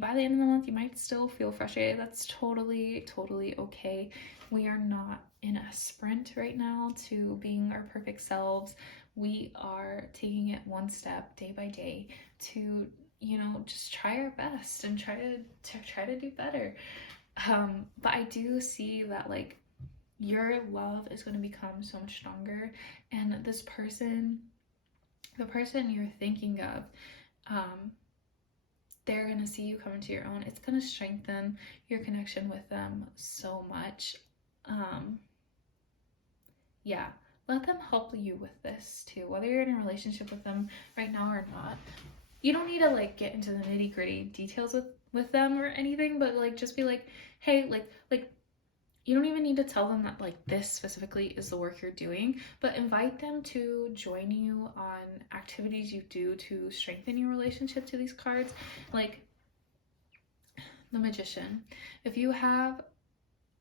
by the end of the month you might still feel frustrated. That's totally okay. We are not in a sprint right now to being our perfect selves. We are taking it one step, day by day, to, you know, just try our best and try to do better. But I do see that like your love is going to become so much stronger, and this person, the person you're thinking of, they're going to see you come into your own. It's going to strengthen your connection with them so much. Yeah, let them help you with this too, whether you're in a relationship with them right now or not. You don't need to like get into the nitty-gritty details with them or anything, but like just be like, hey, like you don't even need to tell them that like this specifically is the work you're doing, but invite them to join you on activities you do to strengthen your relationship to these cards. Like the Magician, if you have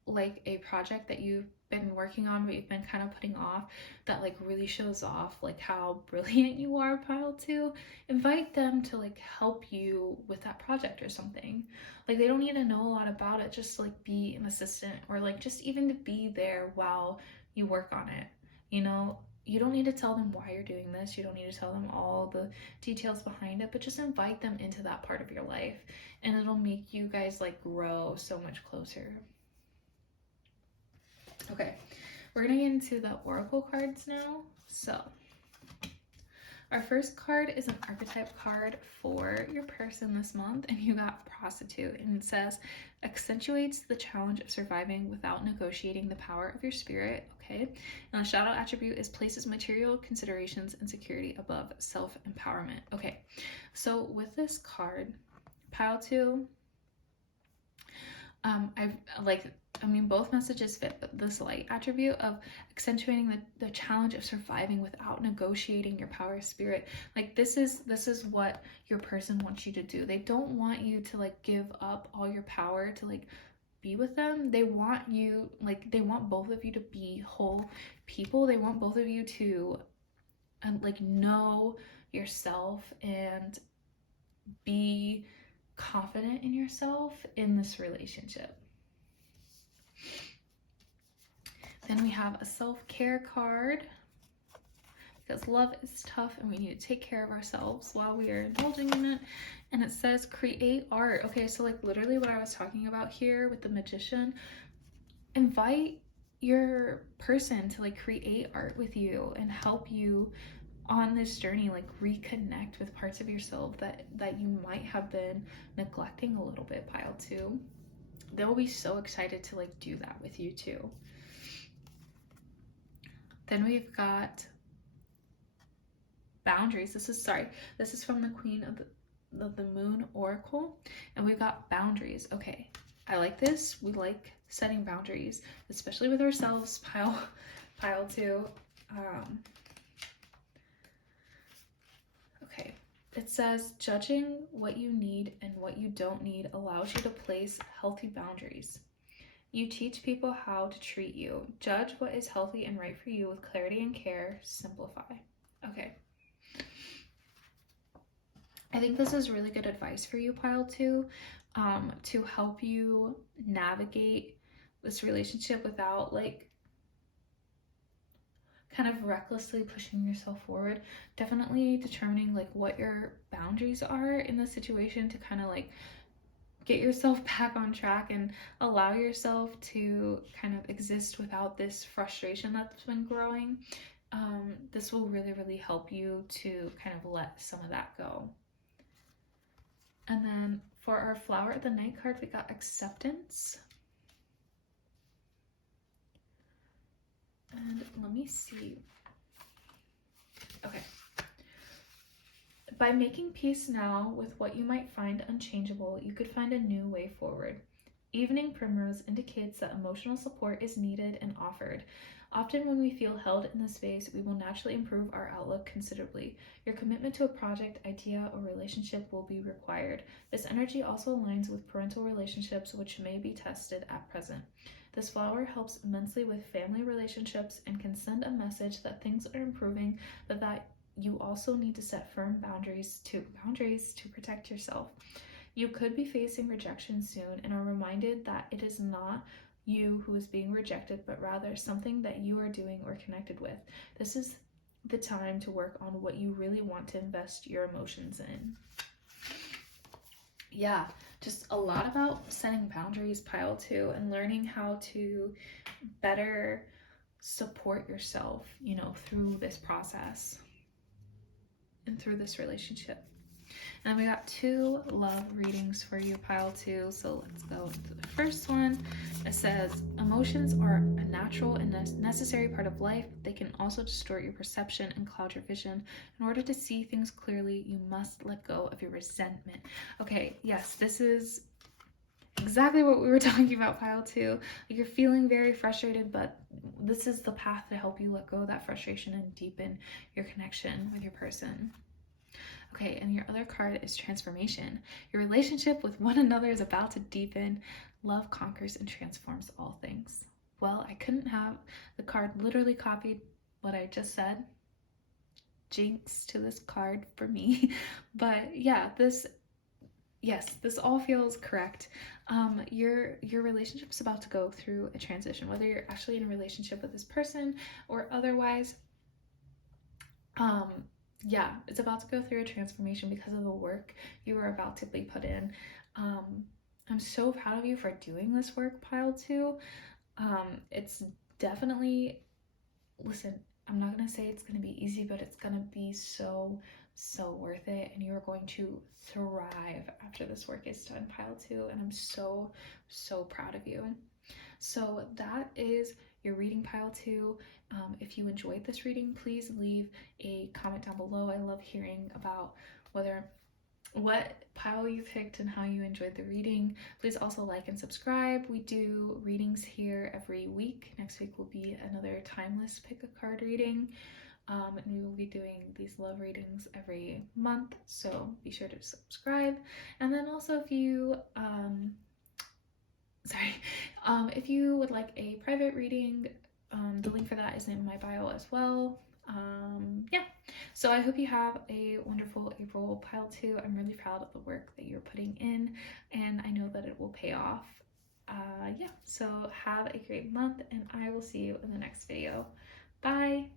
like a project that you've been working on but you've been kind of putting off, that like really shows off like how brilliant you are, Pile 2, invite them to like help you with that project or something. Like they don't need to know a lot about it, just like be an assistant, or like just even to be there while you work on it. You know, you don't need to tell them why you're doing this, you don't need to tell them all the details behind it, but just invite them into that part of your life, and it'll make you guys like grow so much closer. Okay, we're gonna get into the oracle cards now. So our first card is an archetype card for your person this month, and you got Prostitute, and it says accentuates the challenge of surviving without negotiating the power of your spirit. Okay, now the shadow attribute is places material considerations and security above self-empowerment. Okay, so with this card, Pile 2, both messages fit, but this light attribute of accentuating the challenge of surviving without negotiating your power of spirit, like this is what your person wants you to do. They don't want you to like give up all your power to like be with them. They want you, like they want both of you to be whole people. They want both of you to like know yourself and be confident in yourself in this relationship. Then we have a self-care card, because love is tough and we need to take care of ourselves while we are indulging in it. And it says create art. Okay, so like literally what I was talking about here with the magician, invite your person to like create art with you and help you on this journey, like reconnect with parts of yourself that you might have been neglecting a little bit, pile 2. They'll be so excited to like do that with you too. Then we've got boundaries. This is from the Queen of the Moon Oracle, and we've got boundaries. Okay, I like this. We like setting boundaries, especially with ourselves, pile 2. Okay, it says judging what you need and what you don't need allows you to place healthy boundaries. You teach people how to treat you. Judge what is healthy and right for you with clarity and care. Simplify. Okay. I think this is really good advice for you, pile 2, to help you navigate this relationship without like kind of recklessly pushing yourself forward. Definitely determining like what your boundaries are in the situation to kind of like get yourself back on track and allow yourself to kind of exist without this frustration that's been growing. This will really, really help you to kind of let some of that go. And then for our Flower of the Night card, we got acceptance. And let me see. Okay. By making peace now with what you might find unchangeable, you could find a new way forward. Evening Primrose indicates that emotional support is needed and offered. Often when we feel held in this space, we will naturally improve our outlook considerably. Your commitment to a project, idea, or relationship will be required. This energy also aligns with parental relationships, which may be tested at present. This flower helps immensely with family relationships and can send a message that things are improving, but that you also need to set firm boundaries to protect yourself. You could be facing rejection soon and are reminded that it is not you who is being rejected, but rather something that you are doing or connected with. This is the time to work on what you really want to invest your emotions in. Yeah, just a lot about setting boundaries, pile 2, and learning how to better support yourself, you know, through this process and through this relationship. And we got 2 love readings for you, pile 2. So let's go into the first one. It says, emotions are a natural and necessary part of life. They can also distort your perception and cloud your vision. In order to see things clearly, you must let go of your resentment. Okay, yes, this is exactly what we were talking about, pile 2. Like, you're feeling very frustrated, but this is the path to help you let go of that frustration and deepen your connection with your person. Okay, and your other card is transformation. Your relationship with one another is about to deepen. Love conquers and transforms all things. Well, I couldn't have the card literally copied what I just said. Jinx to this card for me. But yeah, this all feels correct. Your relationship's about to go through a transition, whether you're actually in a relationship with this person or otherwise. Yeah, it's about to go through a transformation because of the work you are about to be put in. I'm so proud of you for doing this work, pile 2. It's definitely, listen, I'm not going to say it's going to be easy, but it's going to be so worth it, and you are going to thrive after this work is done, pile 2, and I'm so proud of you. So that is your reading, pile 2. If you enjoyed this reading, please leave a comment down below. I love hearing about what pile you picked and how you enjoyed the reading. Please also like and subscribe. We do readings here every week. Next week will be another timeless pick a card reading. And we will be doing these love readings every month, so be sure to subscribe. And then also if you if you would like a private reading, the link for that is in my bio as well. Yeah, so I hope you have a wonderful April, pile 2. I'm really proud of the work that you're putting in, and I know that it will pay off. Yeah, so have a great month, and I will see you in the next video. Bye!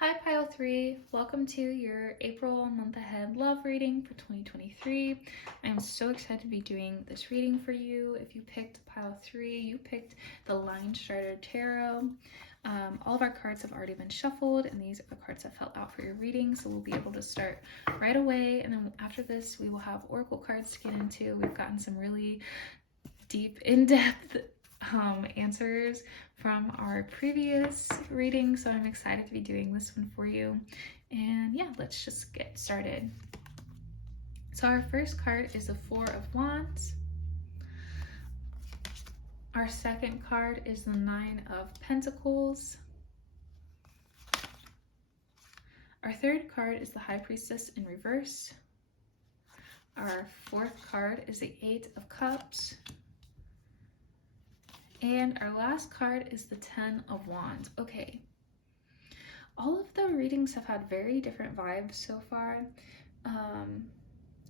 Hi Pile 3, welcome to your April month ahead love reading for 2023. I'm so excited to be doing this reading for you. If you picked Pile 3, you picked the Lightstriders Tarot. All of our cards have already been shuffled, and these are the cards that fell out for your reading, so we'll be able to start right away. And then after this, we will have oracle cards to get into. We've gotten some really deep, in-depth answers from our previous reading, so I'm excited to be doing this one for you. And yeah, let's just get started. So our first card is the Four of Wands. Our second card is the Nine of Pentacles. Our third card is the High Priestess in reverse. Our fourth card is the Eight of Cups. And our last card is the Ten of Wands. Okay, all of the readings have had very different vibes so far,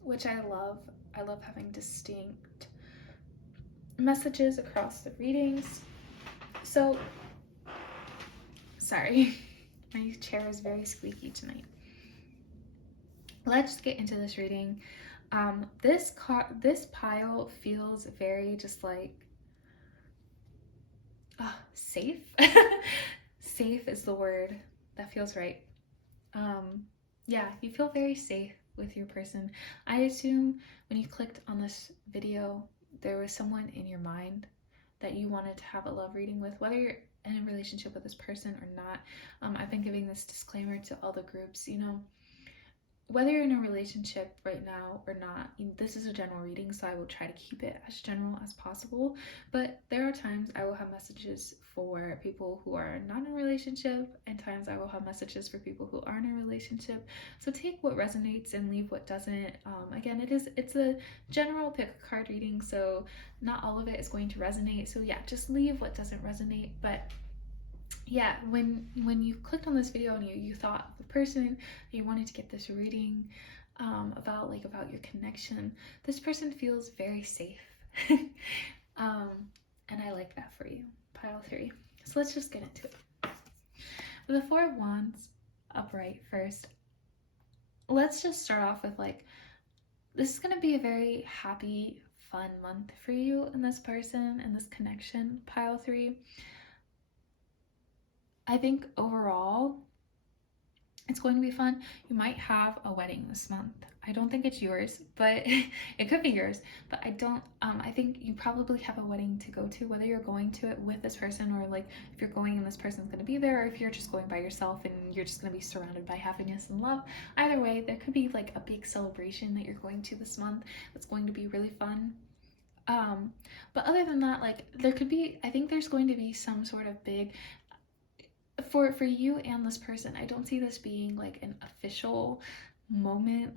which I love. I love having distinct messages across the readings. So, sorry, my chair is very squeaky tonight. Let's get into this reading. This pile feels very just like safe. Safe is the word that feels right. Yeah, you feel very safe with your person. I assume when you clicked on this video, there was someone in your mind that you wanted to have a love reading with, whether you're in a relationship with this person or not. I've been giving this disclaimer to all the groups, you know, whether you're in a relationship right now or not, this is a general reading, so I will try to keep it as general as possible. But there are times I will have messages for people who are not in a relationship, and times I will have messages for people who are in a relationship. So take what resonates and leave what doesn't. Again, it's a general pick a card reading, so not all of it is going to resonate. So yeah, just leave what doesn't resonate. But yeah, when you clicked on this video and you thought the person you wanted to get this reading about your connection, this person feels very safe. And I like that for you, Pile 3. So let's just get into it. With the Four of Wands upright first, let's just start off with this is going to be a very happy, fun month for you and this person and this connection, Pile 3. I think overall, it's going to be fun. You might have a wedding this month. I don't think it's yours, but it could be yours. But I think you probably have a wedding to go to, whether you're going to it with this person or if you're going and this person's going to be there, or if you're just going by yourself and you're just going to be surrounded by happiness and love. Either way, there could be a big celebration that you're going to this month that's going to be really fun. But other than that, I think there's going to be some sort of big, for you and this person, I don't see this being an official moment,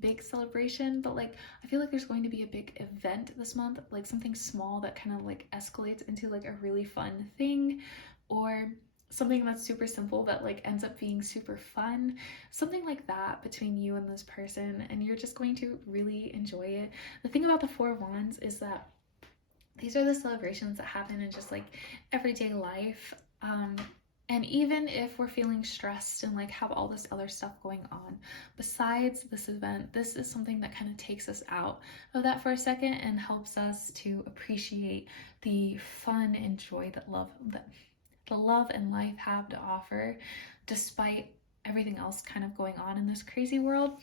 big celebration, but I feel there's going to be a big event this month, something small that kind of escalates into a really fun thing, or something that's super simple that ends up being super fun, something like that between you and this person, and you're just going to really enjoy it. The thing about the Four of Wands is that these are the celebrations that happen in just everyday life. And even if we're feeling stressed and have all this other stuff going on, besides this event, this is something that kind of takes us out of that for a second and helps us to appreciate the fun and joy that the love and life have to offer, despite everything else kind of going on in this crazy world.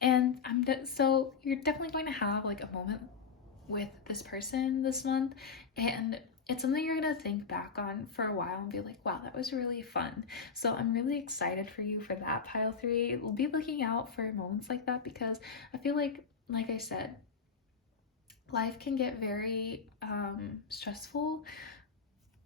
And so you're definitely going to have a moment with this person this month, and it's something you're going to think back on for a while and be wow, that was really fun. So I'm really excited for you for that, Pile 3. We'll be looking out for moments like that, because I feel like I said, life can get very stressful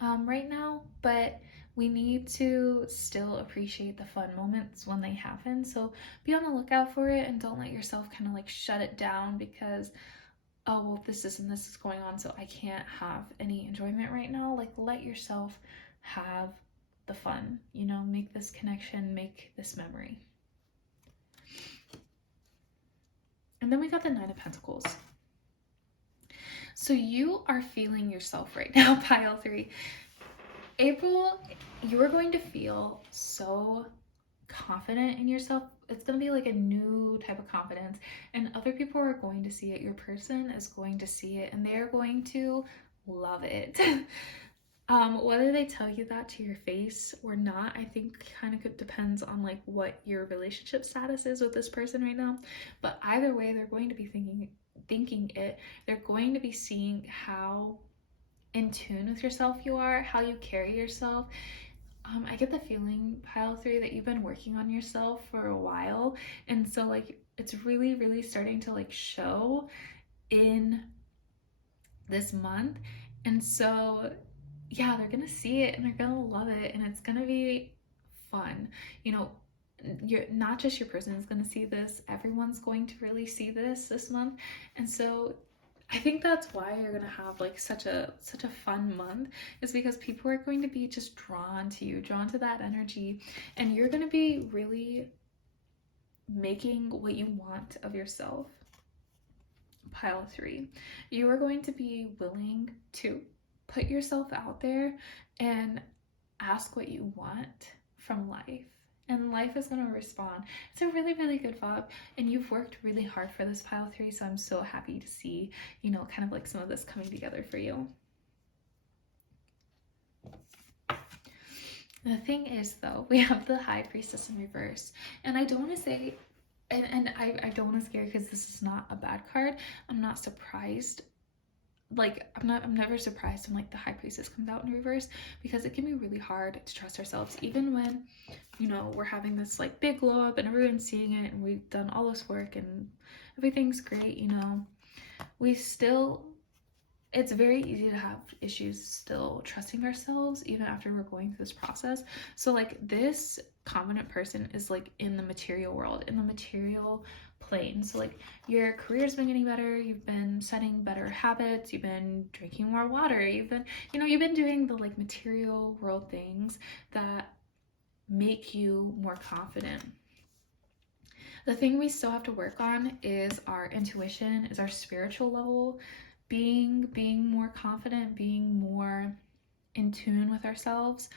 right now, but we need to still appreciate the fun moments when they happen. So be on the lookout for it, and don't let yourself kind of shut it down because, oh, well, this is going on, so I can't have any enjoyment right now. Let yourself have the fun, make this connection, make this memory. And then we got the Nine of Pentacles. So you are feeling yourself right now, Pile 3. April, you are going to feel so confident in yourself. It's going to be like a new type of confidence, and other people are going to see it. Your person is going to see it, and they're going to love it. Whether they tell you that to your face or not, I think kind of depends on like what your relationship status is with this person right now. But either way, they're going to be thinking it. They're going to be seeing how in tune with yourself you are, how you carry yourself. I get the feeling, pile 3, that you've been working on yourself for a while, and so like it's really, really starting to like show in this month. And so yeah, they're gonna see it and they're gonna love it, and it's gonna be fun. You know, you're not just your person is gonna see this, everyone's going to really see this month. And so I think that's why you're gonna have like such a fun month, is because people are going to be just drawn to you, drawn to that energy, and you're gonna be really making what you want of yourself. Pile 3, you are going to be willing to put yourself out there and ask what you want from life, and life is going to respond. It's a really, really good vibe, and you've worked really hard for this, pile 3, so I'm so happy to see, you know, kind of like some of this coming together for you. The thing is, though, we have the High Priestess in reverse, and I don't want to say, and I don't want to scare, because this is not a bad card. I'm not surprised. Like, I'm never surprised when like the High Priestess comes out in reverse, because it can be really hard to trust ourselves, even when, you know, we're having this like big glow up and everyone's seeing it and we've done all this work and everything's great, you know. It's very easy to have issues still trusting ourselves even after we're going through this process. So like this confident person is like in the material world, in the material plane. So like your career's been getting better, you've been setting better habits, you've been drinking more water, you've been doing the like material world things that make you more confident. The thing we still have to work on is our intuition, is our spiritual level, being more confident, being more in tune with ourselves.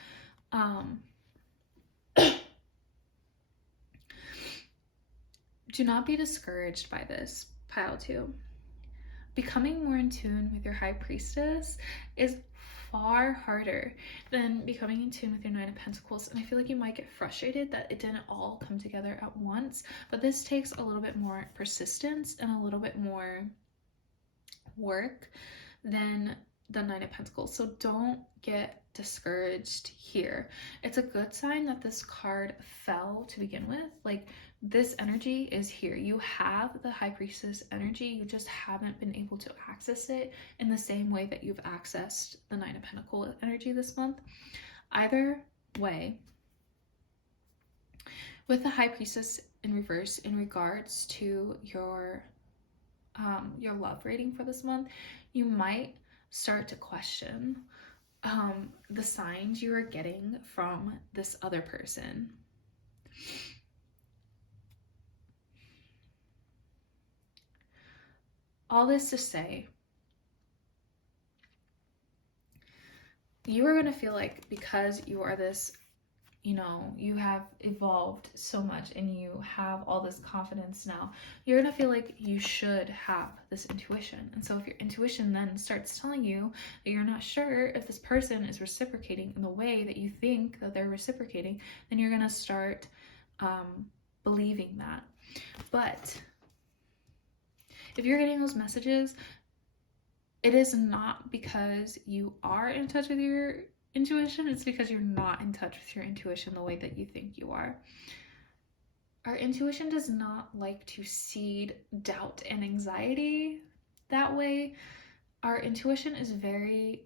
Do not be discouraged by this, pile 2. Becoming more in tune with your High Priestess is far harder than becoming in tune with your 9 of Pentacles, and I feel like you might get frustrated that it didn't all come together at once, but this takes a little bit more persistence and a little bit more work than the 9 of Pentacles. So don't get discouraged here. It's a good sign that this card fell to begin with. Like, this energy is here. You have the High Priestess energy, you just haven't been able to access it in the same way that you've accessed the 9 of Pentacles energy this month. Either way, with the High Priestess in reverse in regards to your love rating for this month, you might start to question the signs you are getting from this other person. All this to say, you are going to feel like, because you are this, you know, you have evolved so much and you have all this confidence now, you're going to feel like you should have this intuition. And so if your intuition then starts telling you that you're not sure if this person is reciprocating in the way that you think that they're reciprocating, then you're going to start believing that. But if you're getting those messages, it is not because you are in touch with your intuition, it's because you're not in touch with your intuition the way that you think you are. Our intuition does not like to seed doubt and anxiety that way. Our intuition is very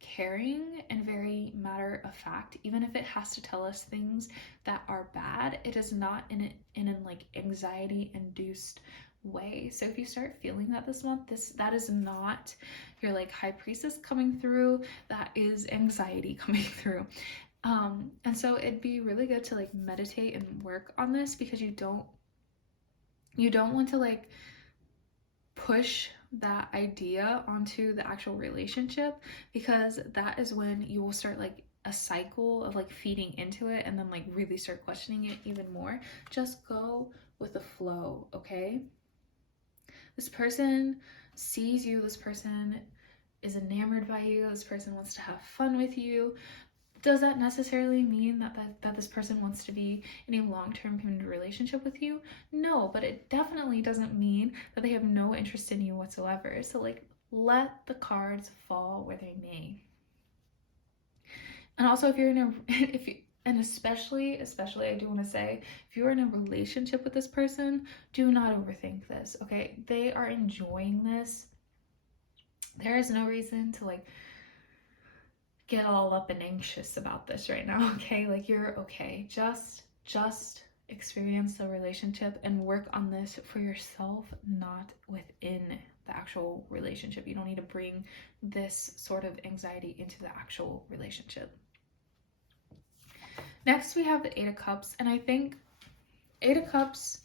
caring and very matter of fact. Even if it has to tell us things that are bad, it is not in an like anxiety induced way. So if you start feeling that this month, that is not your like High Priestess coming through, that is anxiety coming through. And so it'd be really good to like meditate and work on this, because you don't want to like push that idea onto the actual relationship, because that is when you will start like a cycle of like feeding into it and then like really start questioning it even more. Just go with the flow, okay? This person sees you, this person is enamored by you, this person wants to have fun with you. Does that necessarily mean that this person wants to be in a long-term committed relationship with you? No, but it definitely doesn't mean that they have no interest in you whatsoever. So like, let the cards fall where they may. And also, if you're in a, and especially I do want to say, if you're in a relationship with this person, do not overthink this, okay? They are enjoying this. There is no reason to like get all up and anxious about this right now, okay? Like, you're okay. Just experience the relationship and work on this for yourself, not within the actual relationship. You don't need to bring this sort of anxiety into the actual relationship. Next, we have the Eight of Cups, and I think Eight of Cups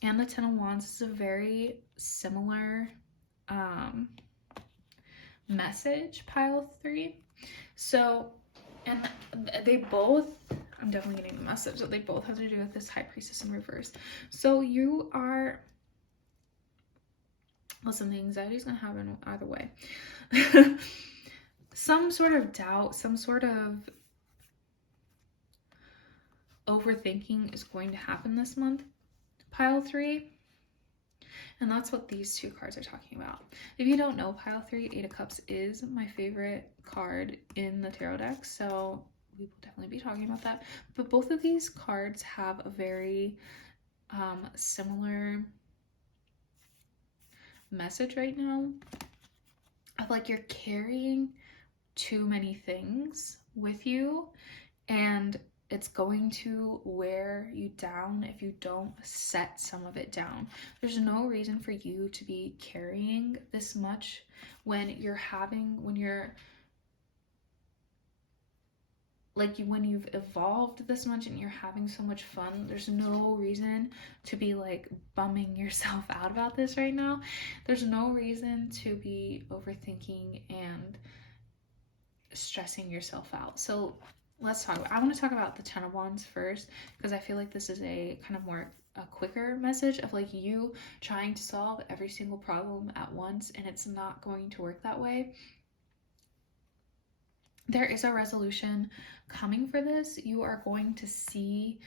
and the Ten of Wands is a very similar message, pile 3. So, and they both, I'm definitely getting the message that they both have to do with this High Priestess in reverse. So you are, listen, the anxiety is going to happen either way. Some sort of doubt, some sort of overthinking is going to happen this month, pile 3. And that's what these two cards are talking about. If you don't know, pile 3, Eight of Cups is my favorite card in the tarot deck, so we will definitely be talking about that. But both of these cards have a very similar message right now of like, you're carrying too many things with you, and it's going to wear you down if you don't set some of it down. There's no reason for you to be carrying this much when you've evolved this much and you're having so much fun. There's no reason to be like bumming yourself out about this right now. There's no reason to be overthinking and stressing yourself out. So let's talk about, I want to talk about the Ten of Wands first, because I feel like this is a kind of more a quicker message of like you trying to solve every single problem at once, and it's not going to work that way. There is a resolution coming for this. You are going to see,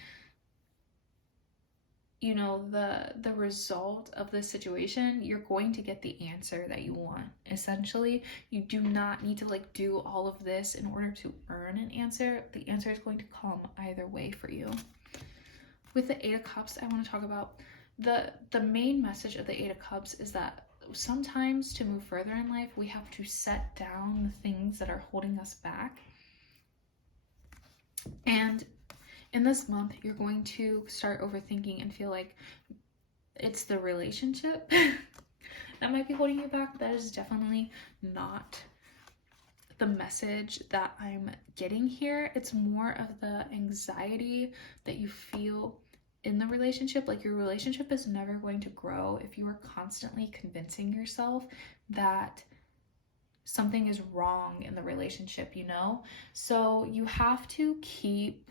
you know, the result of this situation. You're going to get the answer that you want. Essentially, you do not need to like do all of this in order to earn an answer. The answer is going to come either way for you. With the Eight of Cups, I want to talk about the main message of the Eight of Cups is that sometimes to move further in life, we have to set down the things that are holding us back. And in this month, you're going to start overthinking and feel like it's the relationship that might be holding you back. That is definitely not the message that I'm getting here. It's more of the anxiety that you feel in the relationship. Like, your relationship is never going to grow if you are constantly convincing yourself that something is wrong in the relationship, you know? So you have to keep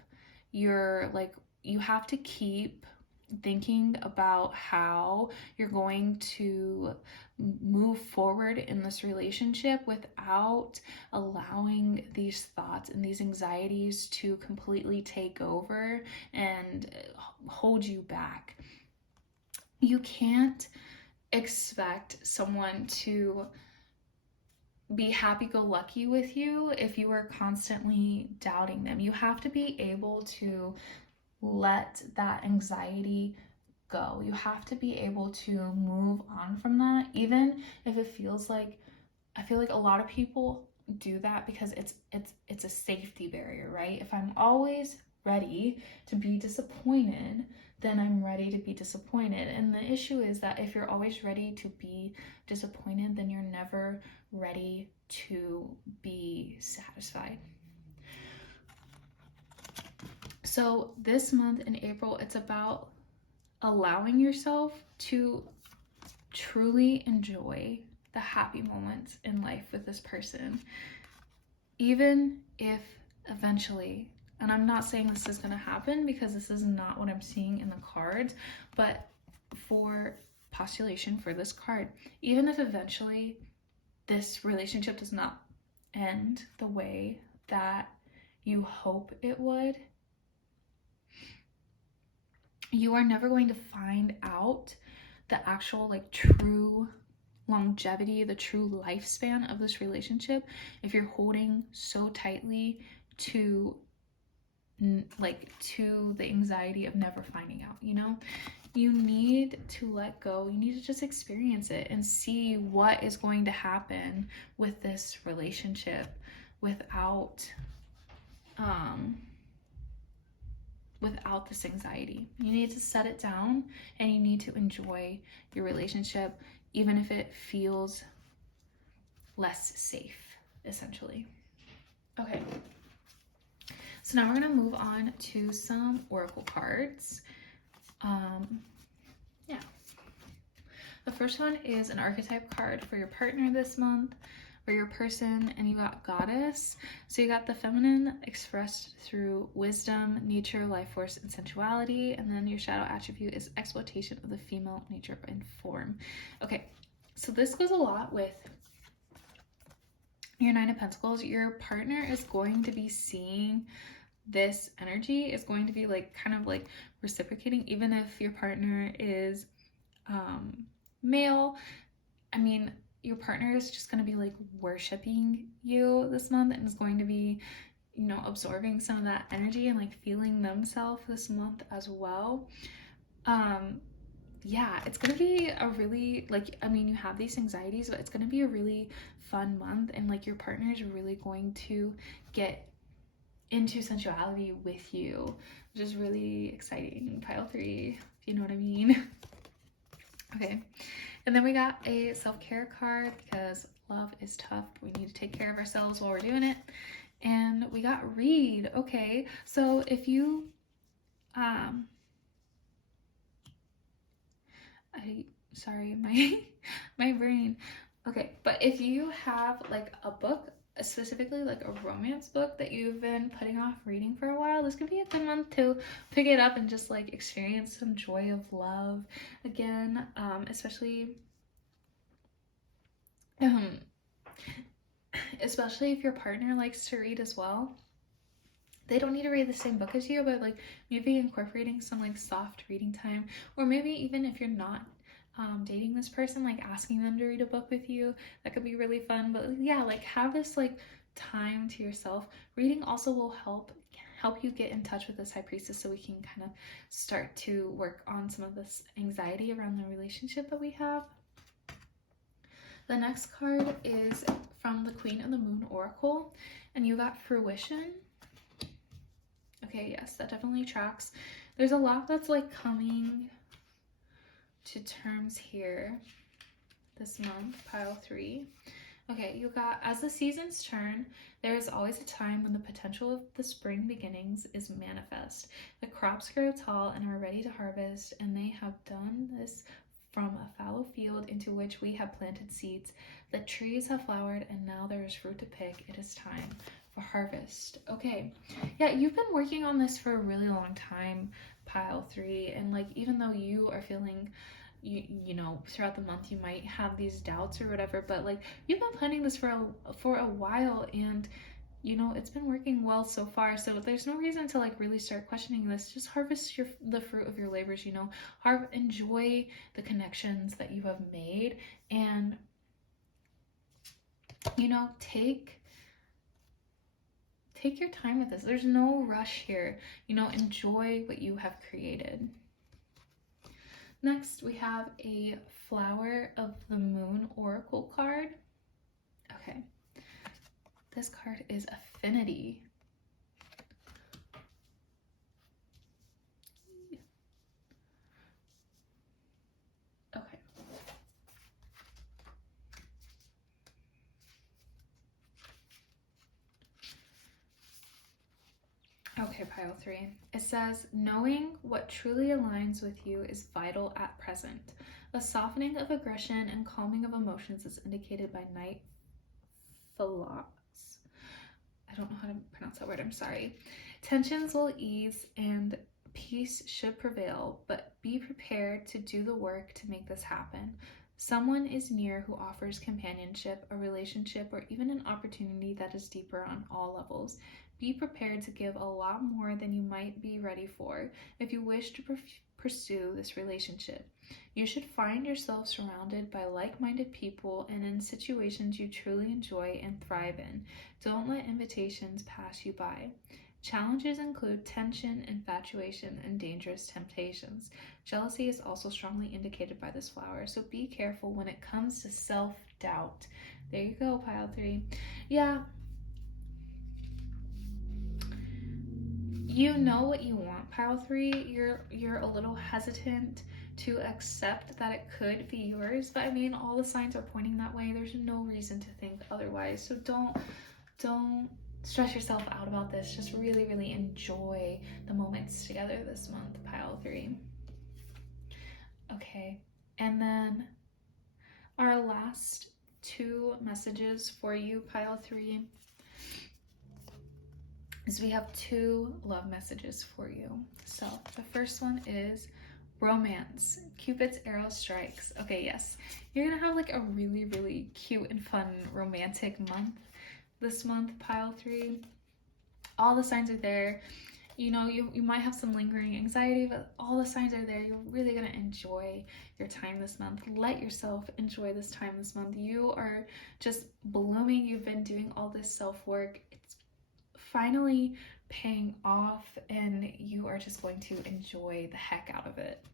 thinking about how you're going to move forward in this relationship without allowing these thoughts and these anxieties to completely take over and hold you back. You can't expect someone to be happy-go-lucky with you if you are constantly doubting them. You have to be able to let that anxiety go. You have to be able to move on from that, even if it feels like, I feel like a lot of people do that because it's a safety barrier, right? If I'm always ready to be disappointed, then I'm ready to be disappointed. And the issue is that if you're always ready to be disappointed, then you're never ready to be satisfied. So this month in April, it's about allowing yourself to truly enjoy the happy moments in life with this person. Even if eventually, and I'm not saying this is going to happen because this is not what I'm seeing in the cards, but for postulation for this card, even if eventually this relationship does not end the way that you hope it would, you are never going to find out the actual like true longevity, the true lifespan of this relationship if you're holding so tightly to the anxiety of never finding out. You know, you need to let go. You need to just experience it and see what is going to happen with this relationship without this anxiety. You need to set it down and you need to enjoy your relationship, even if it feels less safe, essentially. Okay, so now we're gonna move on to some oracle cards. Yeah. The first one is an archetype card for your partner this month, or your person, and you got Goddess. So you got the feminine expressed through wisdom, nature, life force, and sensuality, and then your shadow attribute is exploitation of the female nature and form. Okay, so this goes a lot with your Nine of Pentacles. Your partner is going to be seeing this energy, is going to be like kind of like reciprocating, even if your partner is male. I mean, your partner is just going to be like worshiping you this month and is going to be, you know, absorbing some of that energy and like feeling themselves this month as well. Yeah, it's going to be a really, like, I mean, you have these anxieties, but it's going to be a really fun month, and like your partner is really going to get into sensuality with you, which is really exciting. Pile 3, if you know what I mean. Okay, and then we got a self-care card because love is tough. We need to take care of ourselves while we're doing it. And we got read. Okay, so if you sorry, my brain. Okay, but if you have like a book, specifically like a romance book that you've been putting off reading for a while, this could be a good month to pick it up and just like experience some joy of love again, especially if your partner likes to read as well. They don't need to read the same book as you, but like maybe incorporating some like soft reading time, or maybe even if you're not dating this person, like asking them to read a book with you, that could be really fun. But yeah, like have this like time to yourself. Reading also will help you get in touch with this High Priestess, so we can kind of start to work on some of this anxiety around the relationship that we have. The next card is from the Queen of the Moon Oracle, and you got Fruition. Okay, yes, that definitely tracks. There's a lot that's like coming to terms here this month, pile 3. Okay, you got, as the seasons turn, there is always a time when the potential of the spring beginnings is manifest. The crops grow tall and are ready to harvest, and they have done this from a fallow field into which we have planted seeds. The trees have flowered, and now there is fruit to pick. It is time for harvest. Okay, yeah, you've been working on this for a really long time, pile 3, and like even though you are feeling you know throughout the month you might have these doubts or whatever, but like you've been planning this for a while, and you know it's been working well so far, so there's no reason to like really start questioning this. Just harvest the fruit of your labors, you know, enjoy the connections that you have made, and you know, take your time with this. There's no rush here, you know, enjoy what you have created. Next, we have a Flower of the Moon Oracle card. Okay, this card is Affinity. Okay. Okay, pile 3. It says, knowing what truly aligns with you is vital at present. A softening of aggression and calming of emotions is indicated by night phlox. I don't know how to pronounce that word, I'm sorry. Tensions will ease and peace should prevail, but be prepared to do the work to make this happen. Someone is near who offers companionship, a relationship, or even an opportunity that is deeper on all levels. Be prepared to give a lot more than you might be ready for if you wish to pursue this relationship. You should find yourself surrounded by like-minded people and in situations you truly enjoy and thrive in. Don't let invitations pass you by. Challenges include tension, infatuation, and dangerous temptations. Jealousy is also strongly indicated by this flower, so be careful when it comes to self-doubt. There you go, pile 3. Yeah, you know what you want, pile 3. You're a little hesitant to accept that it could be yours, but I mean, all the signs are pointing that way. There's no reason to think otherwise, so don't stress yourself out about this. Just really enjoy the moments together this month, pile 3. Okay, and then our last 2 messages for you, pile 3, is we have 2 love messages for you. So the first one is romance. Cupid's arrow strikes. Okay, yes, you're gonna have like a really cute and fun romantic month this month, pile 3. All the signs are there. You know, you might have some lingering anxiety, but all the signs are there. You're really gonna enjoy your time this month. Let yourself enjoy this time this month. You are just blooming. You've been doing all this self-work. It's finally paying off, and you are just going to enjoy the heck out of it.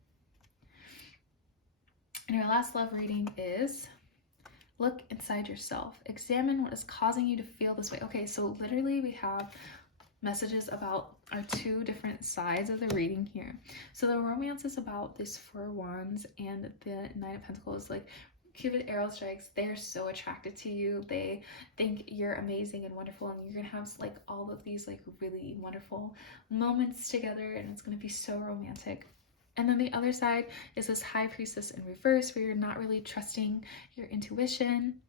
And our last love reading is look inside yourself. Examine what is causing you to feel this way. Okay, so literally we have messages about our 2 different sides of the reading here. So the romance is about this 4 wands, and the 9 of Pentacles, like Cupid arrow strikes. They're so attracted to you. They think you're amazing and wonderful, and you're gonna have like all of these like really wonderful moments together, and it's gonna be so romantic. And then the other side is this High Priestess in reverse, where you're not really trusting your intuition,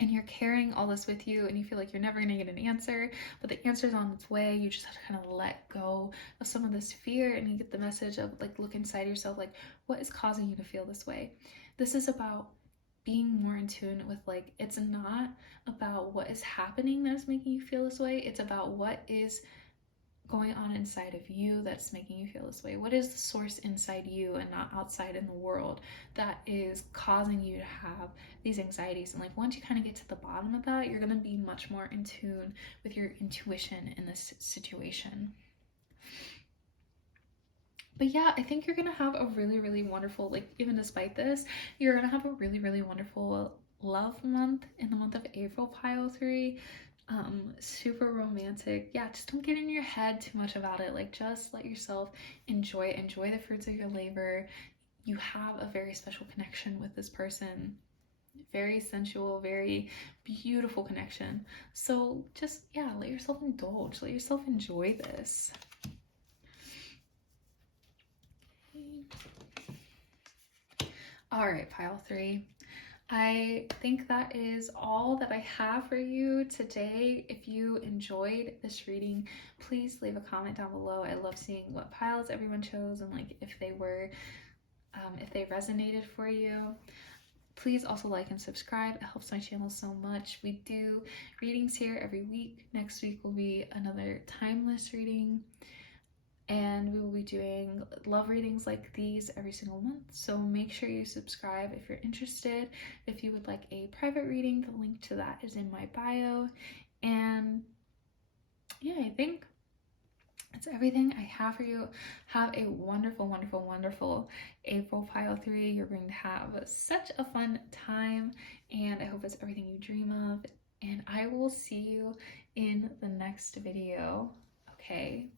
and you're carrying all this with you, and you feel like you're never gonna get an answer, but the answer's on its way. You just have to kind of let go of some of this fear, and you get the message of like, look inside yourself, like what is causing you to feel this way? This is about being more in tune with, like, it's not about what is happening that's making you feel this way. It's about what is going on inside of you that's making you feel this way. What is the source inside you and not outside in the world that is causing you to have these anxieties? And like once you kind of get to the bottom of that, you're going to be much more in tune with your intuition in this situation. But yeah, I think you're gonna have a really wonderful, like even despite this, you're gonna have a really wonderful love month in the month of April, pile 3. Super romantic. Yeah, just don't get in your head too much about it. Like just let yourself enjoy the fruits of your labor. You have a very special connection with this person. Very sensual, very beautiful connection. So just, yeah, let yourself indulge. Let yourself enjoy this. All right, pile 3. I think that is all that I have for you today. If you enjoyed this reading, please leave a comment down below. I love seeing what piles everyone chose and like if they were, if they resonated for you. Please also like and subscribe. It helps my channel so much. We do readings here every week. Next week will be another timeless reading. And we will be doing love readings like these every single month. So make sure you subscribe if you're interested. If you would like a private reading, the link to that is in my bio. And yeah, I think that's everything I have for you. Have a wonderful April, pile 3. You're going to have such a fun time, and I hope it's everything you dream of. And I will see you in the next video. Okay.